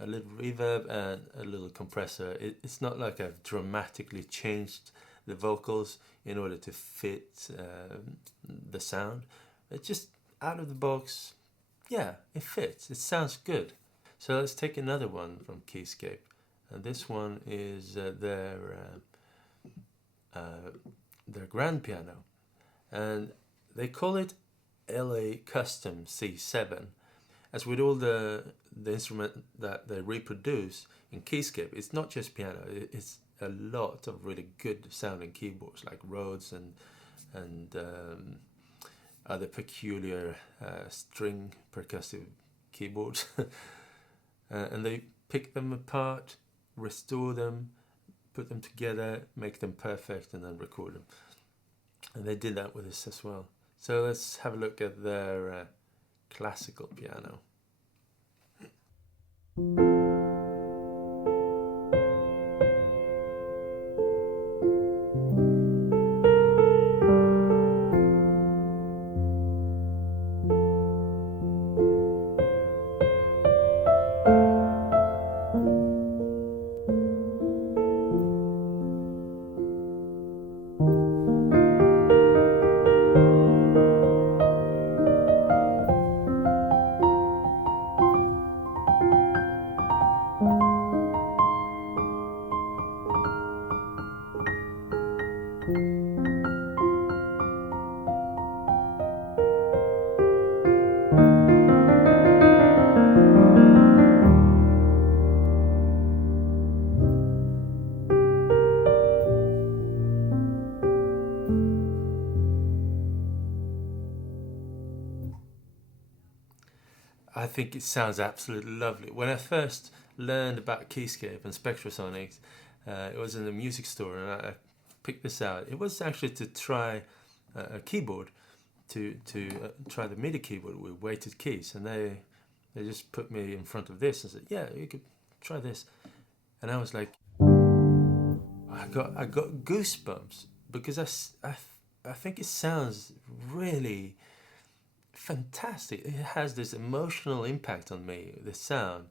a little reverb and a little compressor. It's not like I've dramatically changed the vocals in order to fit the sound. It's just out of the box. Yeah, it fits. It sounds good. So let's take another one from Keyscape. And this one is their grand piano. And they call it LA Custom C7. As with all the instrument that they reproduce in Keyscape, it's not just piano. It's a lot of really good sounding keyboards like Rhodes and other peculiar string percussive keyboards. And they pick them apart, restore them, put them together, make them perfect, and then record them. And they did that with this as well. So let's have a look at their classical piano. I think it sounds absolutely lovely. When I first learned about Keyscape and Spectrasonics, it was in the music store, and I picked this out. It was actually to try a keyboard, to try the MIDI keyboard with weighted keys, and they just put me in front of this and said, "Yeah, you could try this," and I was like, I got goosebumps because I think it sounds really fantastic. It has this emotional impact on me, the sound.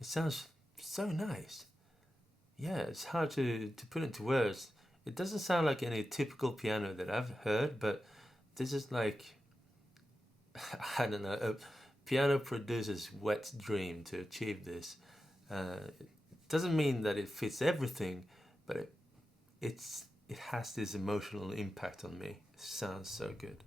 It sounds so nice. Yeah, it's hard to put into words. It doesn't sound like any typical piano that I've heard, but this is like, I don't know, a piano producer's wet dream to achieve this. It doesn't mean that it fits everything, but it has this emotional impact on me. It sounds so good.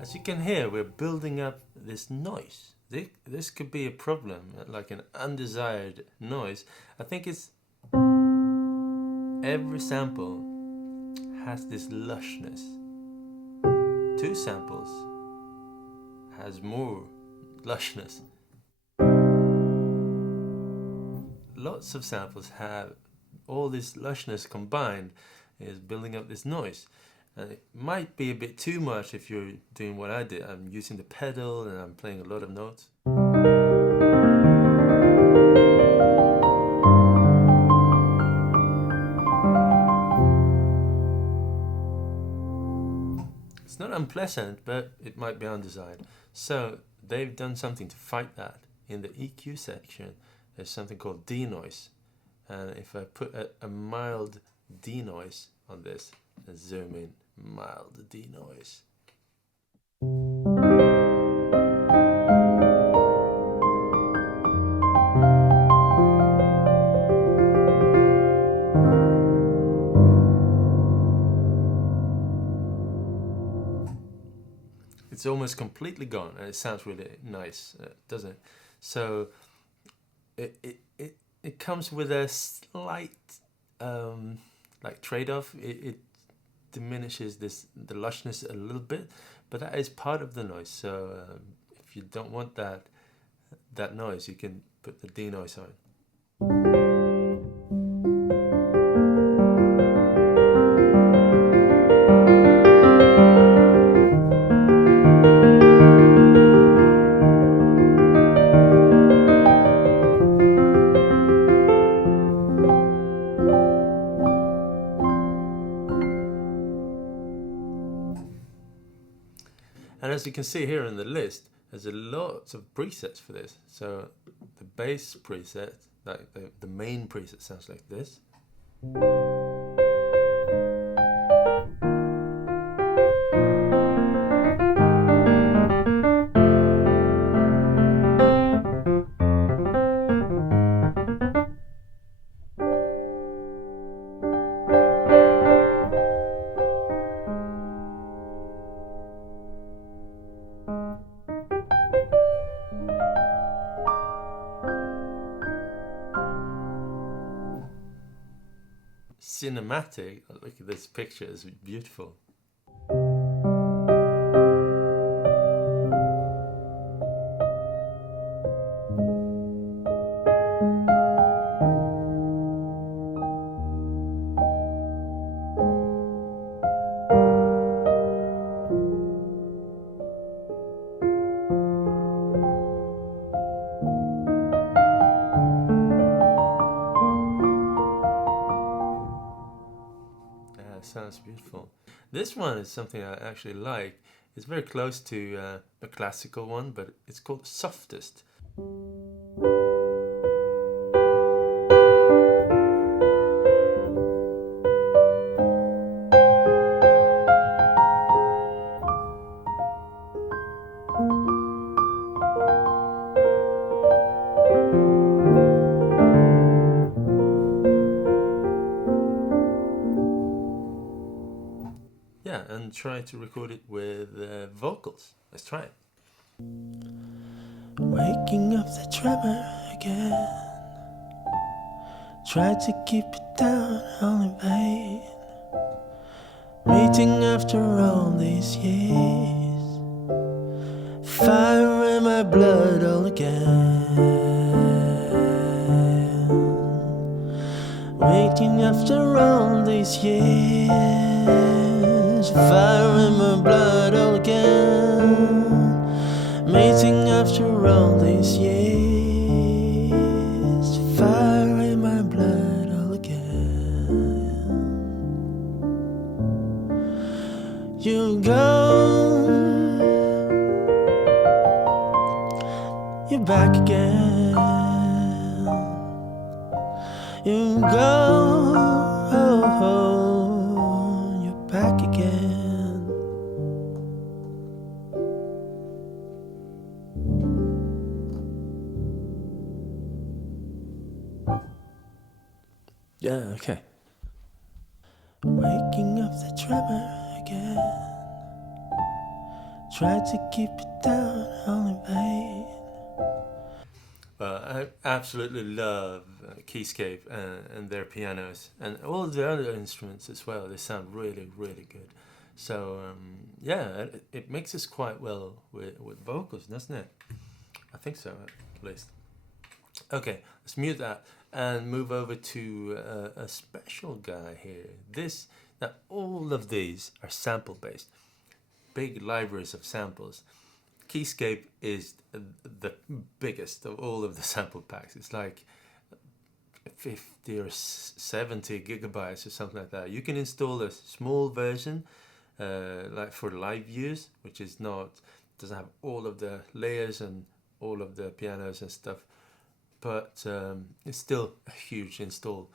As you can hear, we're building up this noise. This could be a problem, like an undesired noise. I think it's every sample has this lushness. 2 samples has more lushness. Lots of samples have all this lushness combined, is building up this noise. And it might be a bit too much if you're doing what I did. I'm using the pedal and I'm playing a lot of notes. It's not unpleasant, but it might be undesired. So they've done something to fight that. In the EQ section, there's something called denoise. And if I put a mild denoise on this and zoom in, mild denoise. It's almost completely gone, and it sounds really nice, doesn't it? So it comes with a slight like trade-off. It diminishes the lushness a little bit, but that is part of the noise. So if you don't want that noise, you can put the denoise on. And as you can see here in the list, there's a lot of presets for this. So the bass preset, like the main preset, sounds like this. Cinematic, look at this picture, it's beautiful. Sounds beautiful. This one is something I actually like. It's very close to a classical one, but it's called Softest. yeah, and try to record it with vocals. Let's try it. Waking up the tremor again. Try to keep it down, only vain. Waiting after all these years. Fire in my blood all again. Waiting after all these years. Fire in my blood all again. Waiting after all these years. Fire in my blood all again. You go, you're back again. You go, you're back again. Yeah, okay. Waking up the tremor again. Try to keep it down, only vain. I absolutely love Keyscape and their pianos and all the other instruments as well. They sound really, really good. So yeah, it mixes quite well with vocals, doesn't it? I think so, at least. Okay, let's mute that and move over to a special guy here. Now all of these are sample based, big libraries of samples. Keyscape is the biggest of all of the sample packs. It's like 50 or 70 gigabytes or something like that. You can install a small version, like for live use, which is doesn't have all of the layers and all of the pianos and stuff, but it's still a huge install.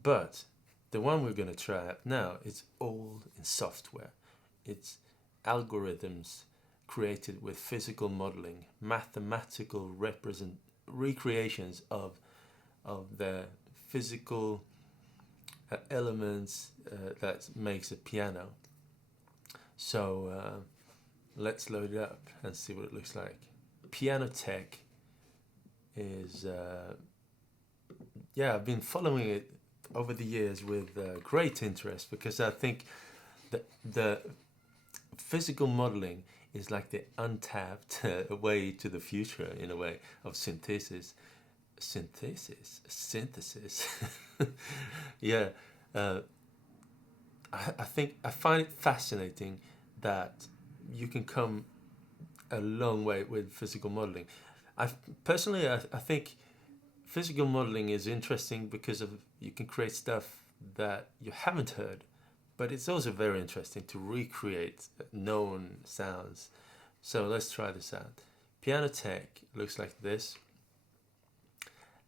But the one we're going to try out now, it's all in software. It's algorithms created with physical modeling, mathematical recreations of the physical elements that makes a piano. So let's load it up and see what it looks like. Pianoteq is I've been following it over the years with great interest, because I think the physical modeling is like the untapped way to the future, in a way, of synthesis. Yeah, I find it fascinating that you can come a long way with physical modeling. I think physical modeling is interesting because you can create stuff that you haven't heard. But it's also very interesting to recreate known sounds. So let's try this out. Pianoteq looks like this.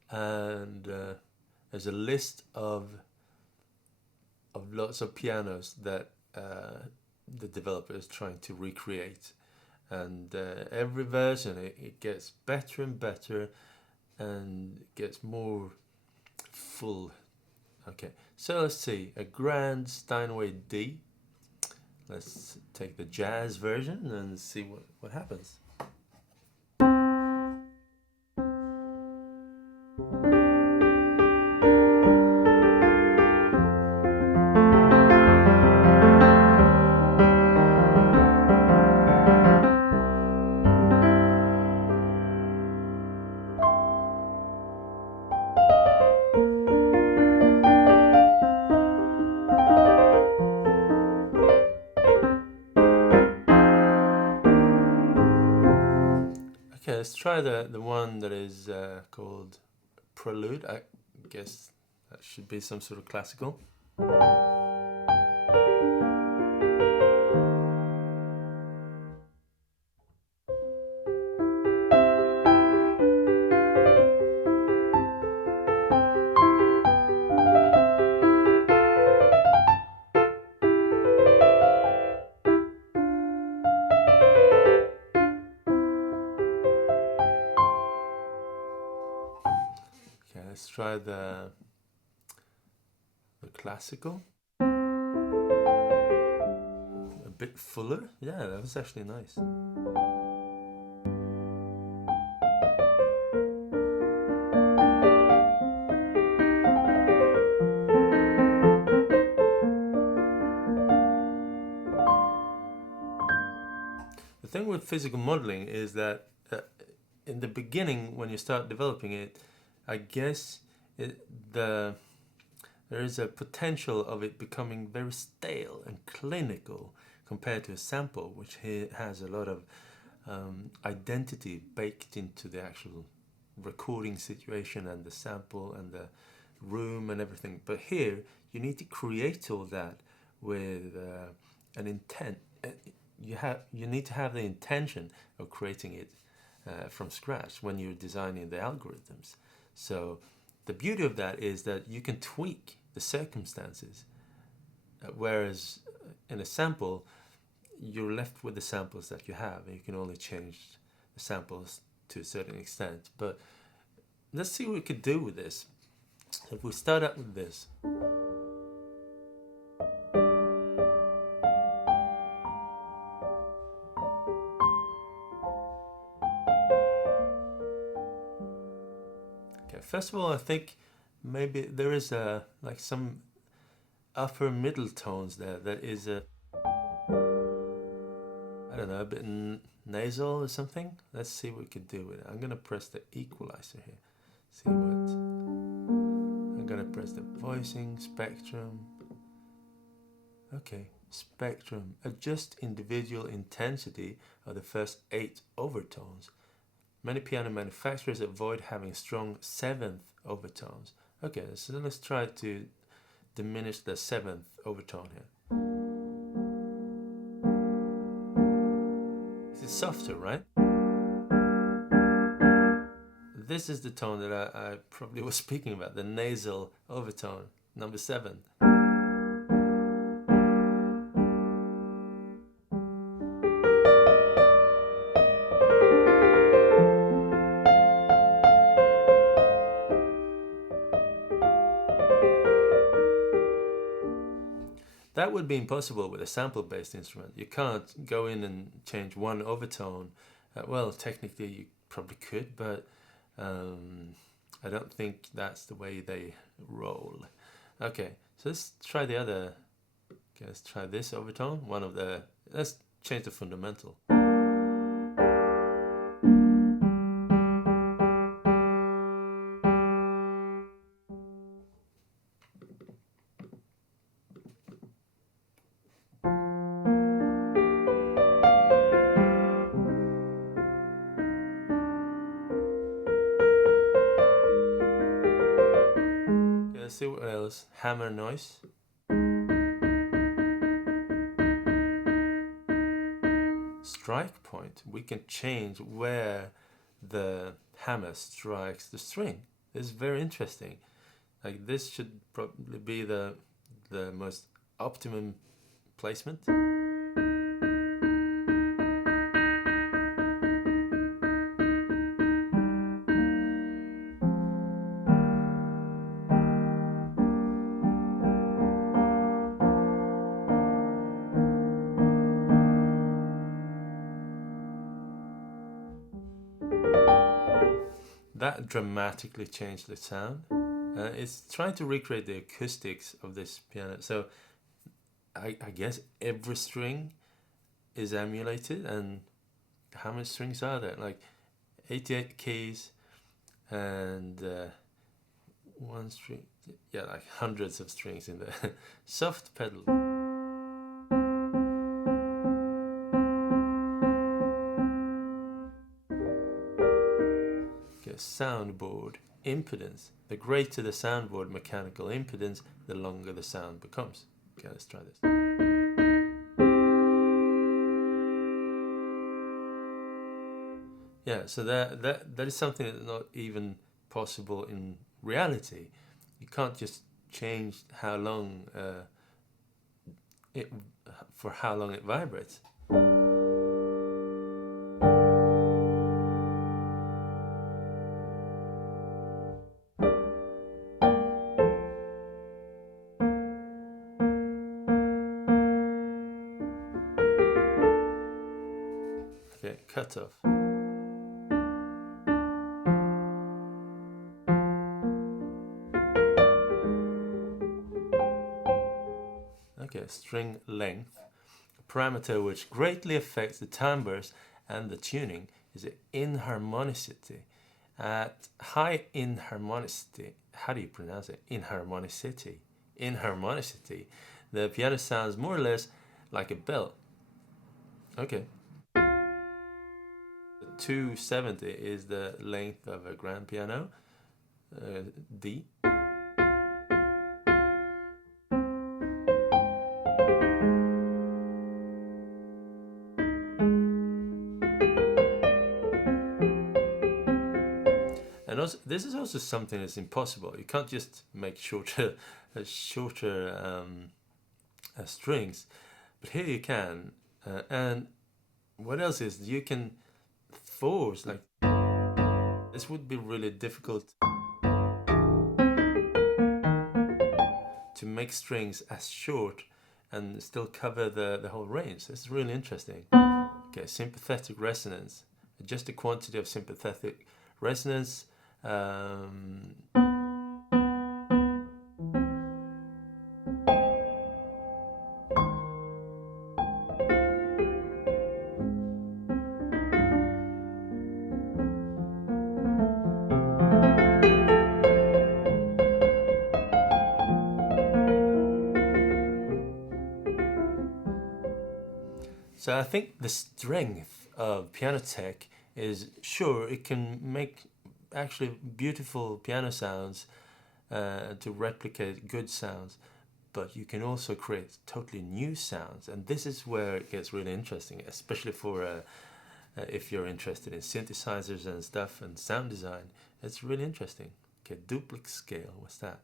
And there's a list of lots of pianos that the developer is trying to recreate. And every version, it gets better and better and gets more full. Okay, so let's see, a grand Steinway D. Let's take the jazz version and see what happens. Okay, let's try the one that is called Prelude. I guess that should be some sort of classical. Let's try the classical. bit fuller. Yeah, that was actually nice. The thing with physical modeling is that in the beginning, when you start developing it, I guess there is a potential of it becoming very stale and clinical compared to a sample, which has a lot of identity baked into the actual recording situation and the sample and the room and everything. But here, you need to create all that with an intent. You need to have the intention of creating it from scratch when you're designing the algorithms. So the beauty of that is that you can tweak the circumstances, whereas in a sample, you're left with the samples that you have, and you can only change the samples to a certain extent. But let's see what we could do with this. If we start out with this. Okay, first of all, I think maybe there is like some upper middle tones there that is I don't know, a bit nasal or something. Let's see what we can do with it. I'm gonna press the equalizer here. See what. I'm gonna press the voicing spectrum. Okay, spectrum. Adjust individual intensity of the first 8 overtones. Many piano manufacturers avoid having strong 7th overtones. Okay, so let's try to diminish the 7th overtone here. It's softer, right? This is the tone that I probably was speaking about, the nasal overtone, number 7. That would be impossible with a sample-based instrument. You can't go in and change one overtone. Well, technically you probably could, but I don't think that's the way they roll. Okay, so let's try the other. Okay, let's try this overtone. Let's change the fundamental. Let's see what else. Hammer noise. Strike point. We can change where the hammer strikes the string. This is very interesting. Like this should probably be the most optimum placement. That dramatically changed the sound. It's trying to recreate the acoustics of this piano. So I guess every string is emulated. And how many strings are there? Like 88 keys and one string. Yeah, like hundreds of strings in there. Soft pedal. Soundboard impedance. The greater the soundboard mechanical impedance, the longer the sound becomes. Okay, let's try this. Yeah, so that is something that's not even possible in reality. You can't just change how long it vibrates. cutoff. Okay, string length. A parameter which greatly affects the timbres and the tuning is the inharmonicity. At high inharmonicity, how do you pronounce it? Inharmonicity. Inharmonicity. The piano sounds more or less like a bell. Okay. 270 is the length of a grand piano. D. And also, this is also something that's impossible. You can't just make shorter strings, but here you can. And what else is you can force, like, this would be really difficult to make strings as short and still cover the whole range. This is really interesting. Okay, sympathetic resonance. Adjust the quantity of sympathetic resonance. So I think the strength of Pianoteq is, sure, it can make actually beautiful piano sounds to replicate good sounds, but you can also create totally new sounds. And this is where it gets really interesting, especially for if you're interested in synthesizers and stuff and sound design. It's really interesting. Okay, duplex scale, what's that?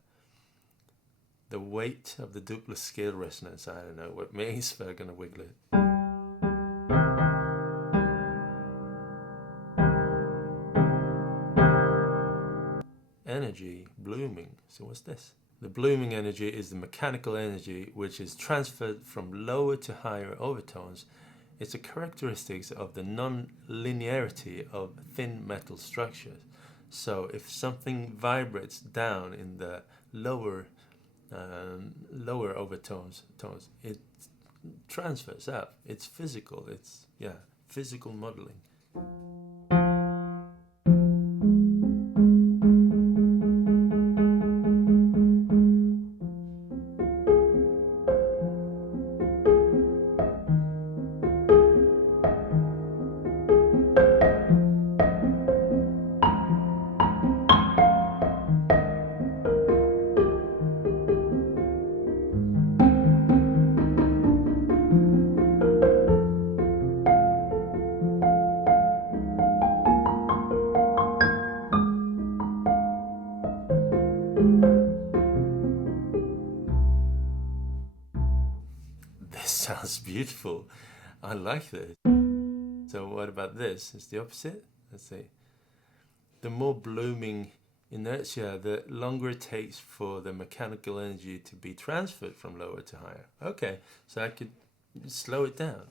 The weight of the duplex scale resonance. I don't know what it means, but I'm gonna wiggle it. Energy, blooming. So what's this? The blooming energy is the mechanical energy which is transferred from lower to higher overtones. It's a characteristic of the non-linearity of thin metal structures. So if something vibrates down in the lower overtones, it transfers up. It's physical. It's physical modeling. Sounds beautiful. I like this. So what about this? It's the opposite. Let's see. The more blooming inertia, the longer it takes for the mechanical energy to be transferred from lower to higher. Okay, so I could slow it down.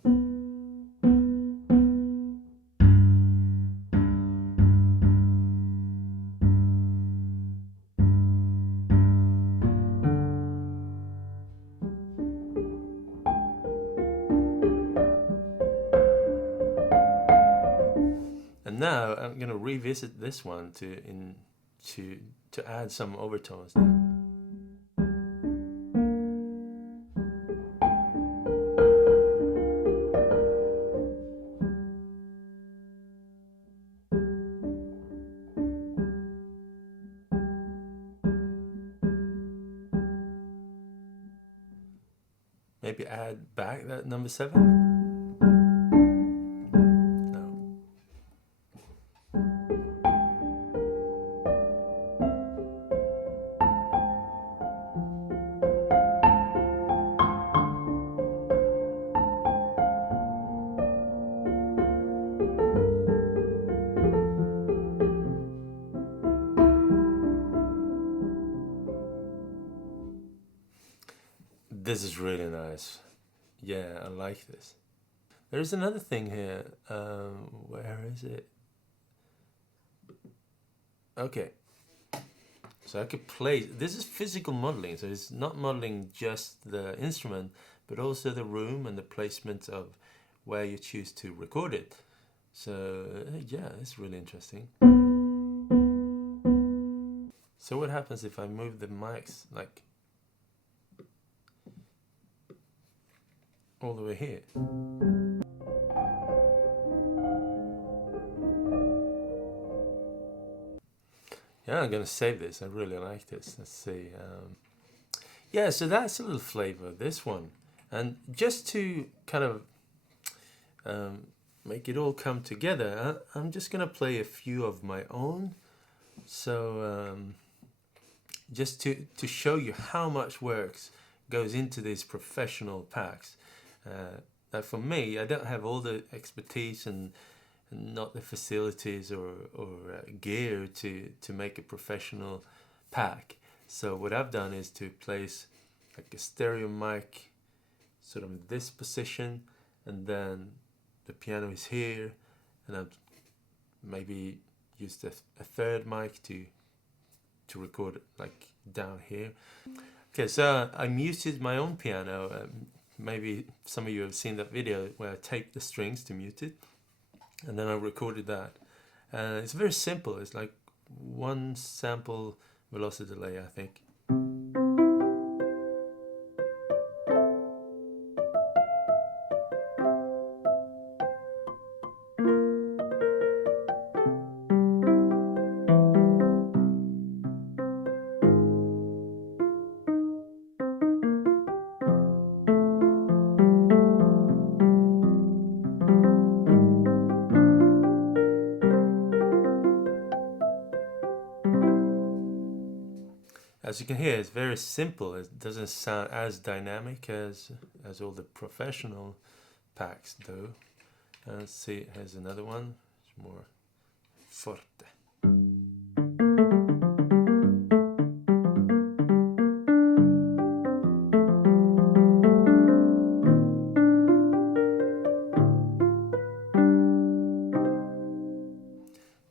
Now I'm going to revisit this one to add some overtones now. Maybe add back that number 7. This is really nice. Yeah, I like this. There's another thing here. Where is it? Okay. So I could play. This is physical modeling, so it's not modeling just the instrument, but also the room and the placement of where you choose to record it. So yeah, it's really interesting. So what happens if I move the mics like all the way here? Yeah, I'm gonna save this. I really like this. Let's see. Yeah, so that's a little flavor of this one. And just to kind of make it all come together, I'm just gonna play a few of my own. So just to show you how much work goes into these professional packs. Now for me, I don't have all the expertise and not the facilities or gear to make a professional pack. So what I've done is to place like a stereo mic sort of in this position, and then the piano is here, and I've maybe used a third mic to record like down here. Okay, so I muted my own piano. Maybe some of you have seen that video where I taped the strings to mute it, and then I recorded that. It's very simple. It's like one sample velocity delay, I think. As you can hear, it's very simple. It doesn't sound as dynamic as all the professional packs do. Let's see, here's another one. It's more forte.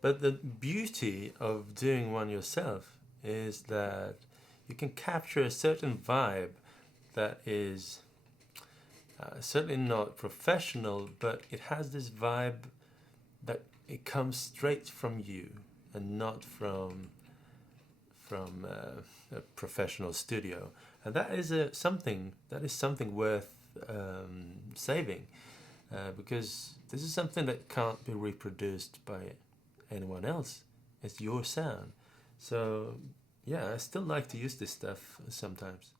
But the beauty of doing one yourself is that you can capture a certain vibe that is certainly not professional, but it has this vibe that it comes straight from you and not from a professional studio, and that is something worth saving, because this is something that can't be reproduced by anyone else. It's your sound. So yeah, I still like to use this stuff sometimes.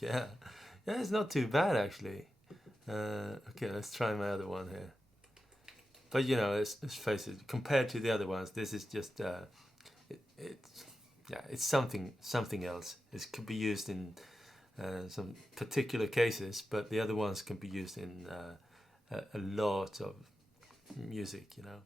Yeah, it's not too bad actually. Okay, let's try my other one here. But you know, let's face it. Compared to the other ones, this is just it's something else. It could be used in some particular cases, but the other ones can be used in a lot of music. You know.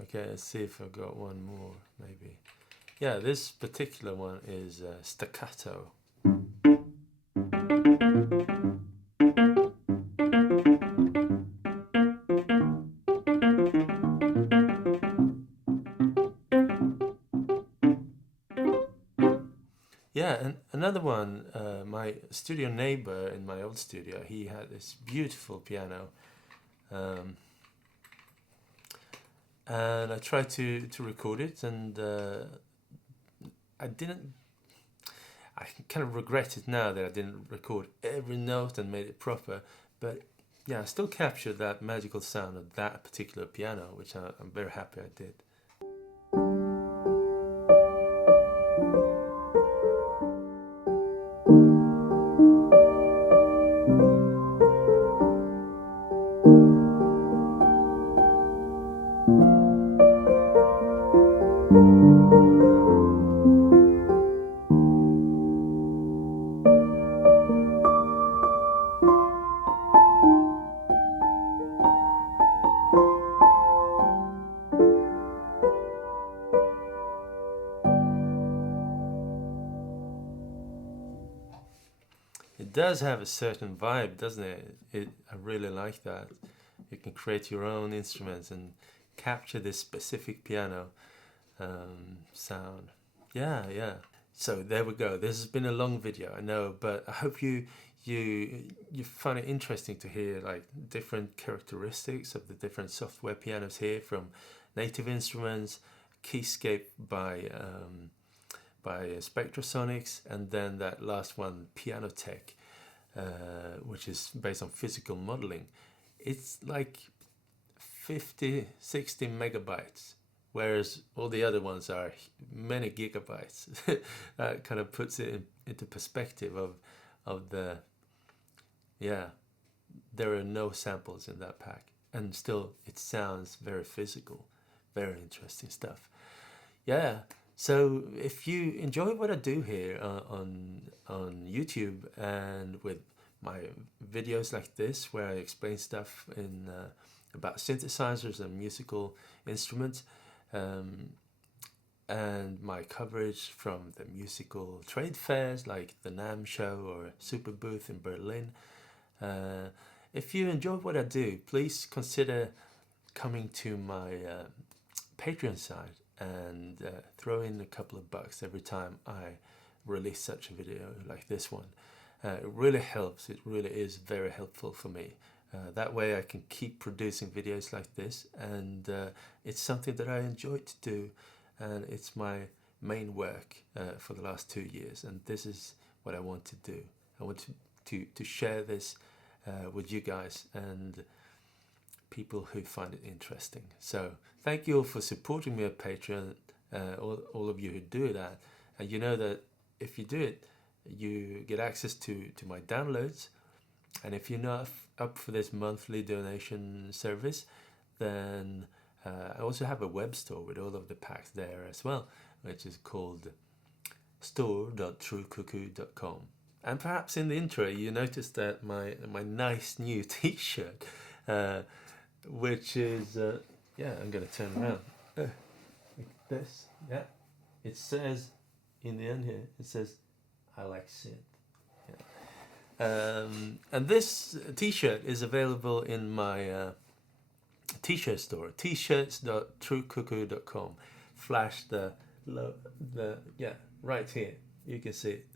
Okay, let's see if I've got one more, maybe. Yeah, this particular one is Staccato. Yeah, and another one, my studio neighbor in my old studio, he had this beautiful piano. and I tried to record it, and I didn't. I kind of regret it now that I didn't record every note and made it proper, but yeah, I still captured that magical sound of that particular piano, which I'm very happy I did. It does have a certain vibe, doesn't it? I really like that. You can create your own instruments and capture this specific piano sound. Yeah, yeah. So there we go. This has been a long video, I know, but I hope you find it interesting to hear like different characteristics of the different software pianos here, from Native Instruments, Keyscape by Spectrasonics, and then that last one, Pianoteq, which is based on physical modeling. It's like 50, 60 megabytes, whereas all the other ones are many gigabytes. That kind of puts it into perspective of the, yeah, there are no samples in that pack, and still it sounds very physical. Very interesting stuff. Yeah. So if you enjoy what I do here on YouTube, and with my videos like this where I explain stuff in about synthesizers and musical instruments, and my coverage from the musical trade fairs like the NAMM show or Super Booth in Berlin, if you enjoy what I do, please consider coming to my Patreon side and throw in a couple of bucks every time I release such a video like this one. It really helps. It really is very helpful for me. That way I can keep producing videos like this, and it's something that I enjoy to do, and it's my main work for the last 2 years, and this is what I want to do. I want to share this with you guys and people who find it interesting. So thank you all for supporting me on Patreon, all of you who do that. And you know that if you do it, you get access to my downloads. And if you're not up for this monthly donation service, then I also have a web store with all of the packs there as well, which is called store.truecuckoo.com. And perhaps in the intro you noticed that my nice new t-shirt, which is, yeah, I'm going to turn around, like this, yeah. It says, in the end here, it says, I like synth. Yeah. And this t-shirt is available in my t-shirt store, t-shirts.truecuckoo.com. Flash the yeah, right here, you can see it.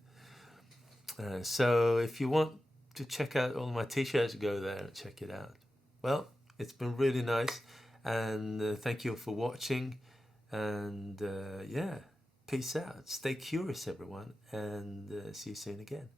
So if you want to check out all my t-shirts, go there and check it out. Well, it's been really nice, and thank you for watching, and yeah, peace out. Stay curious, everyone, and see you soon again.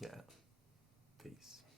Yeah. Peace.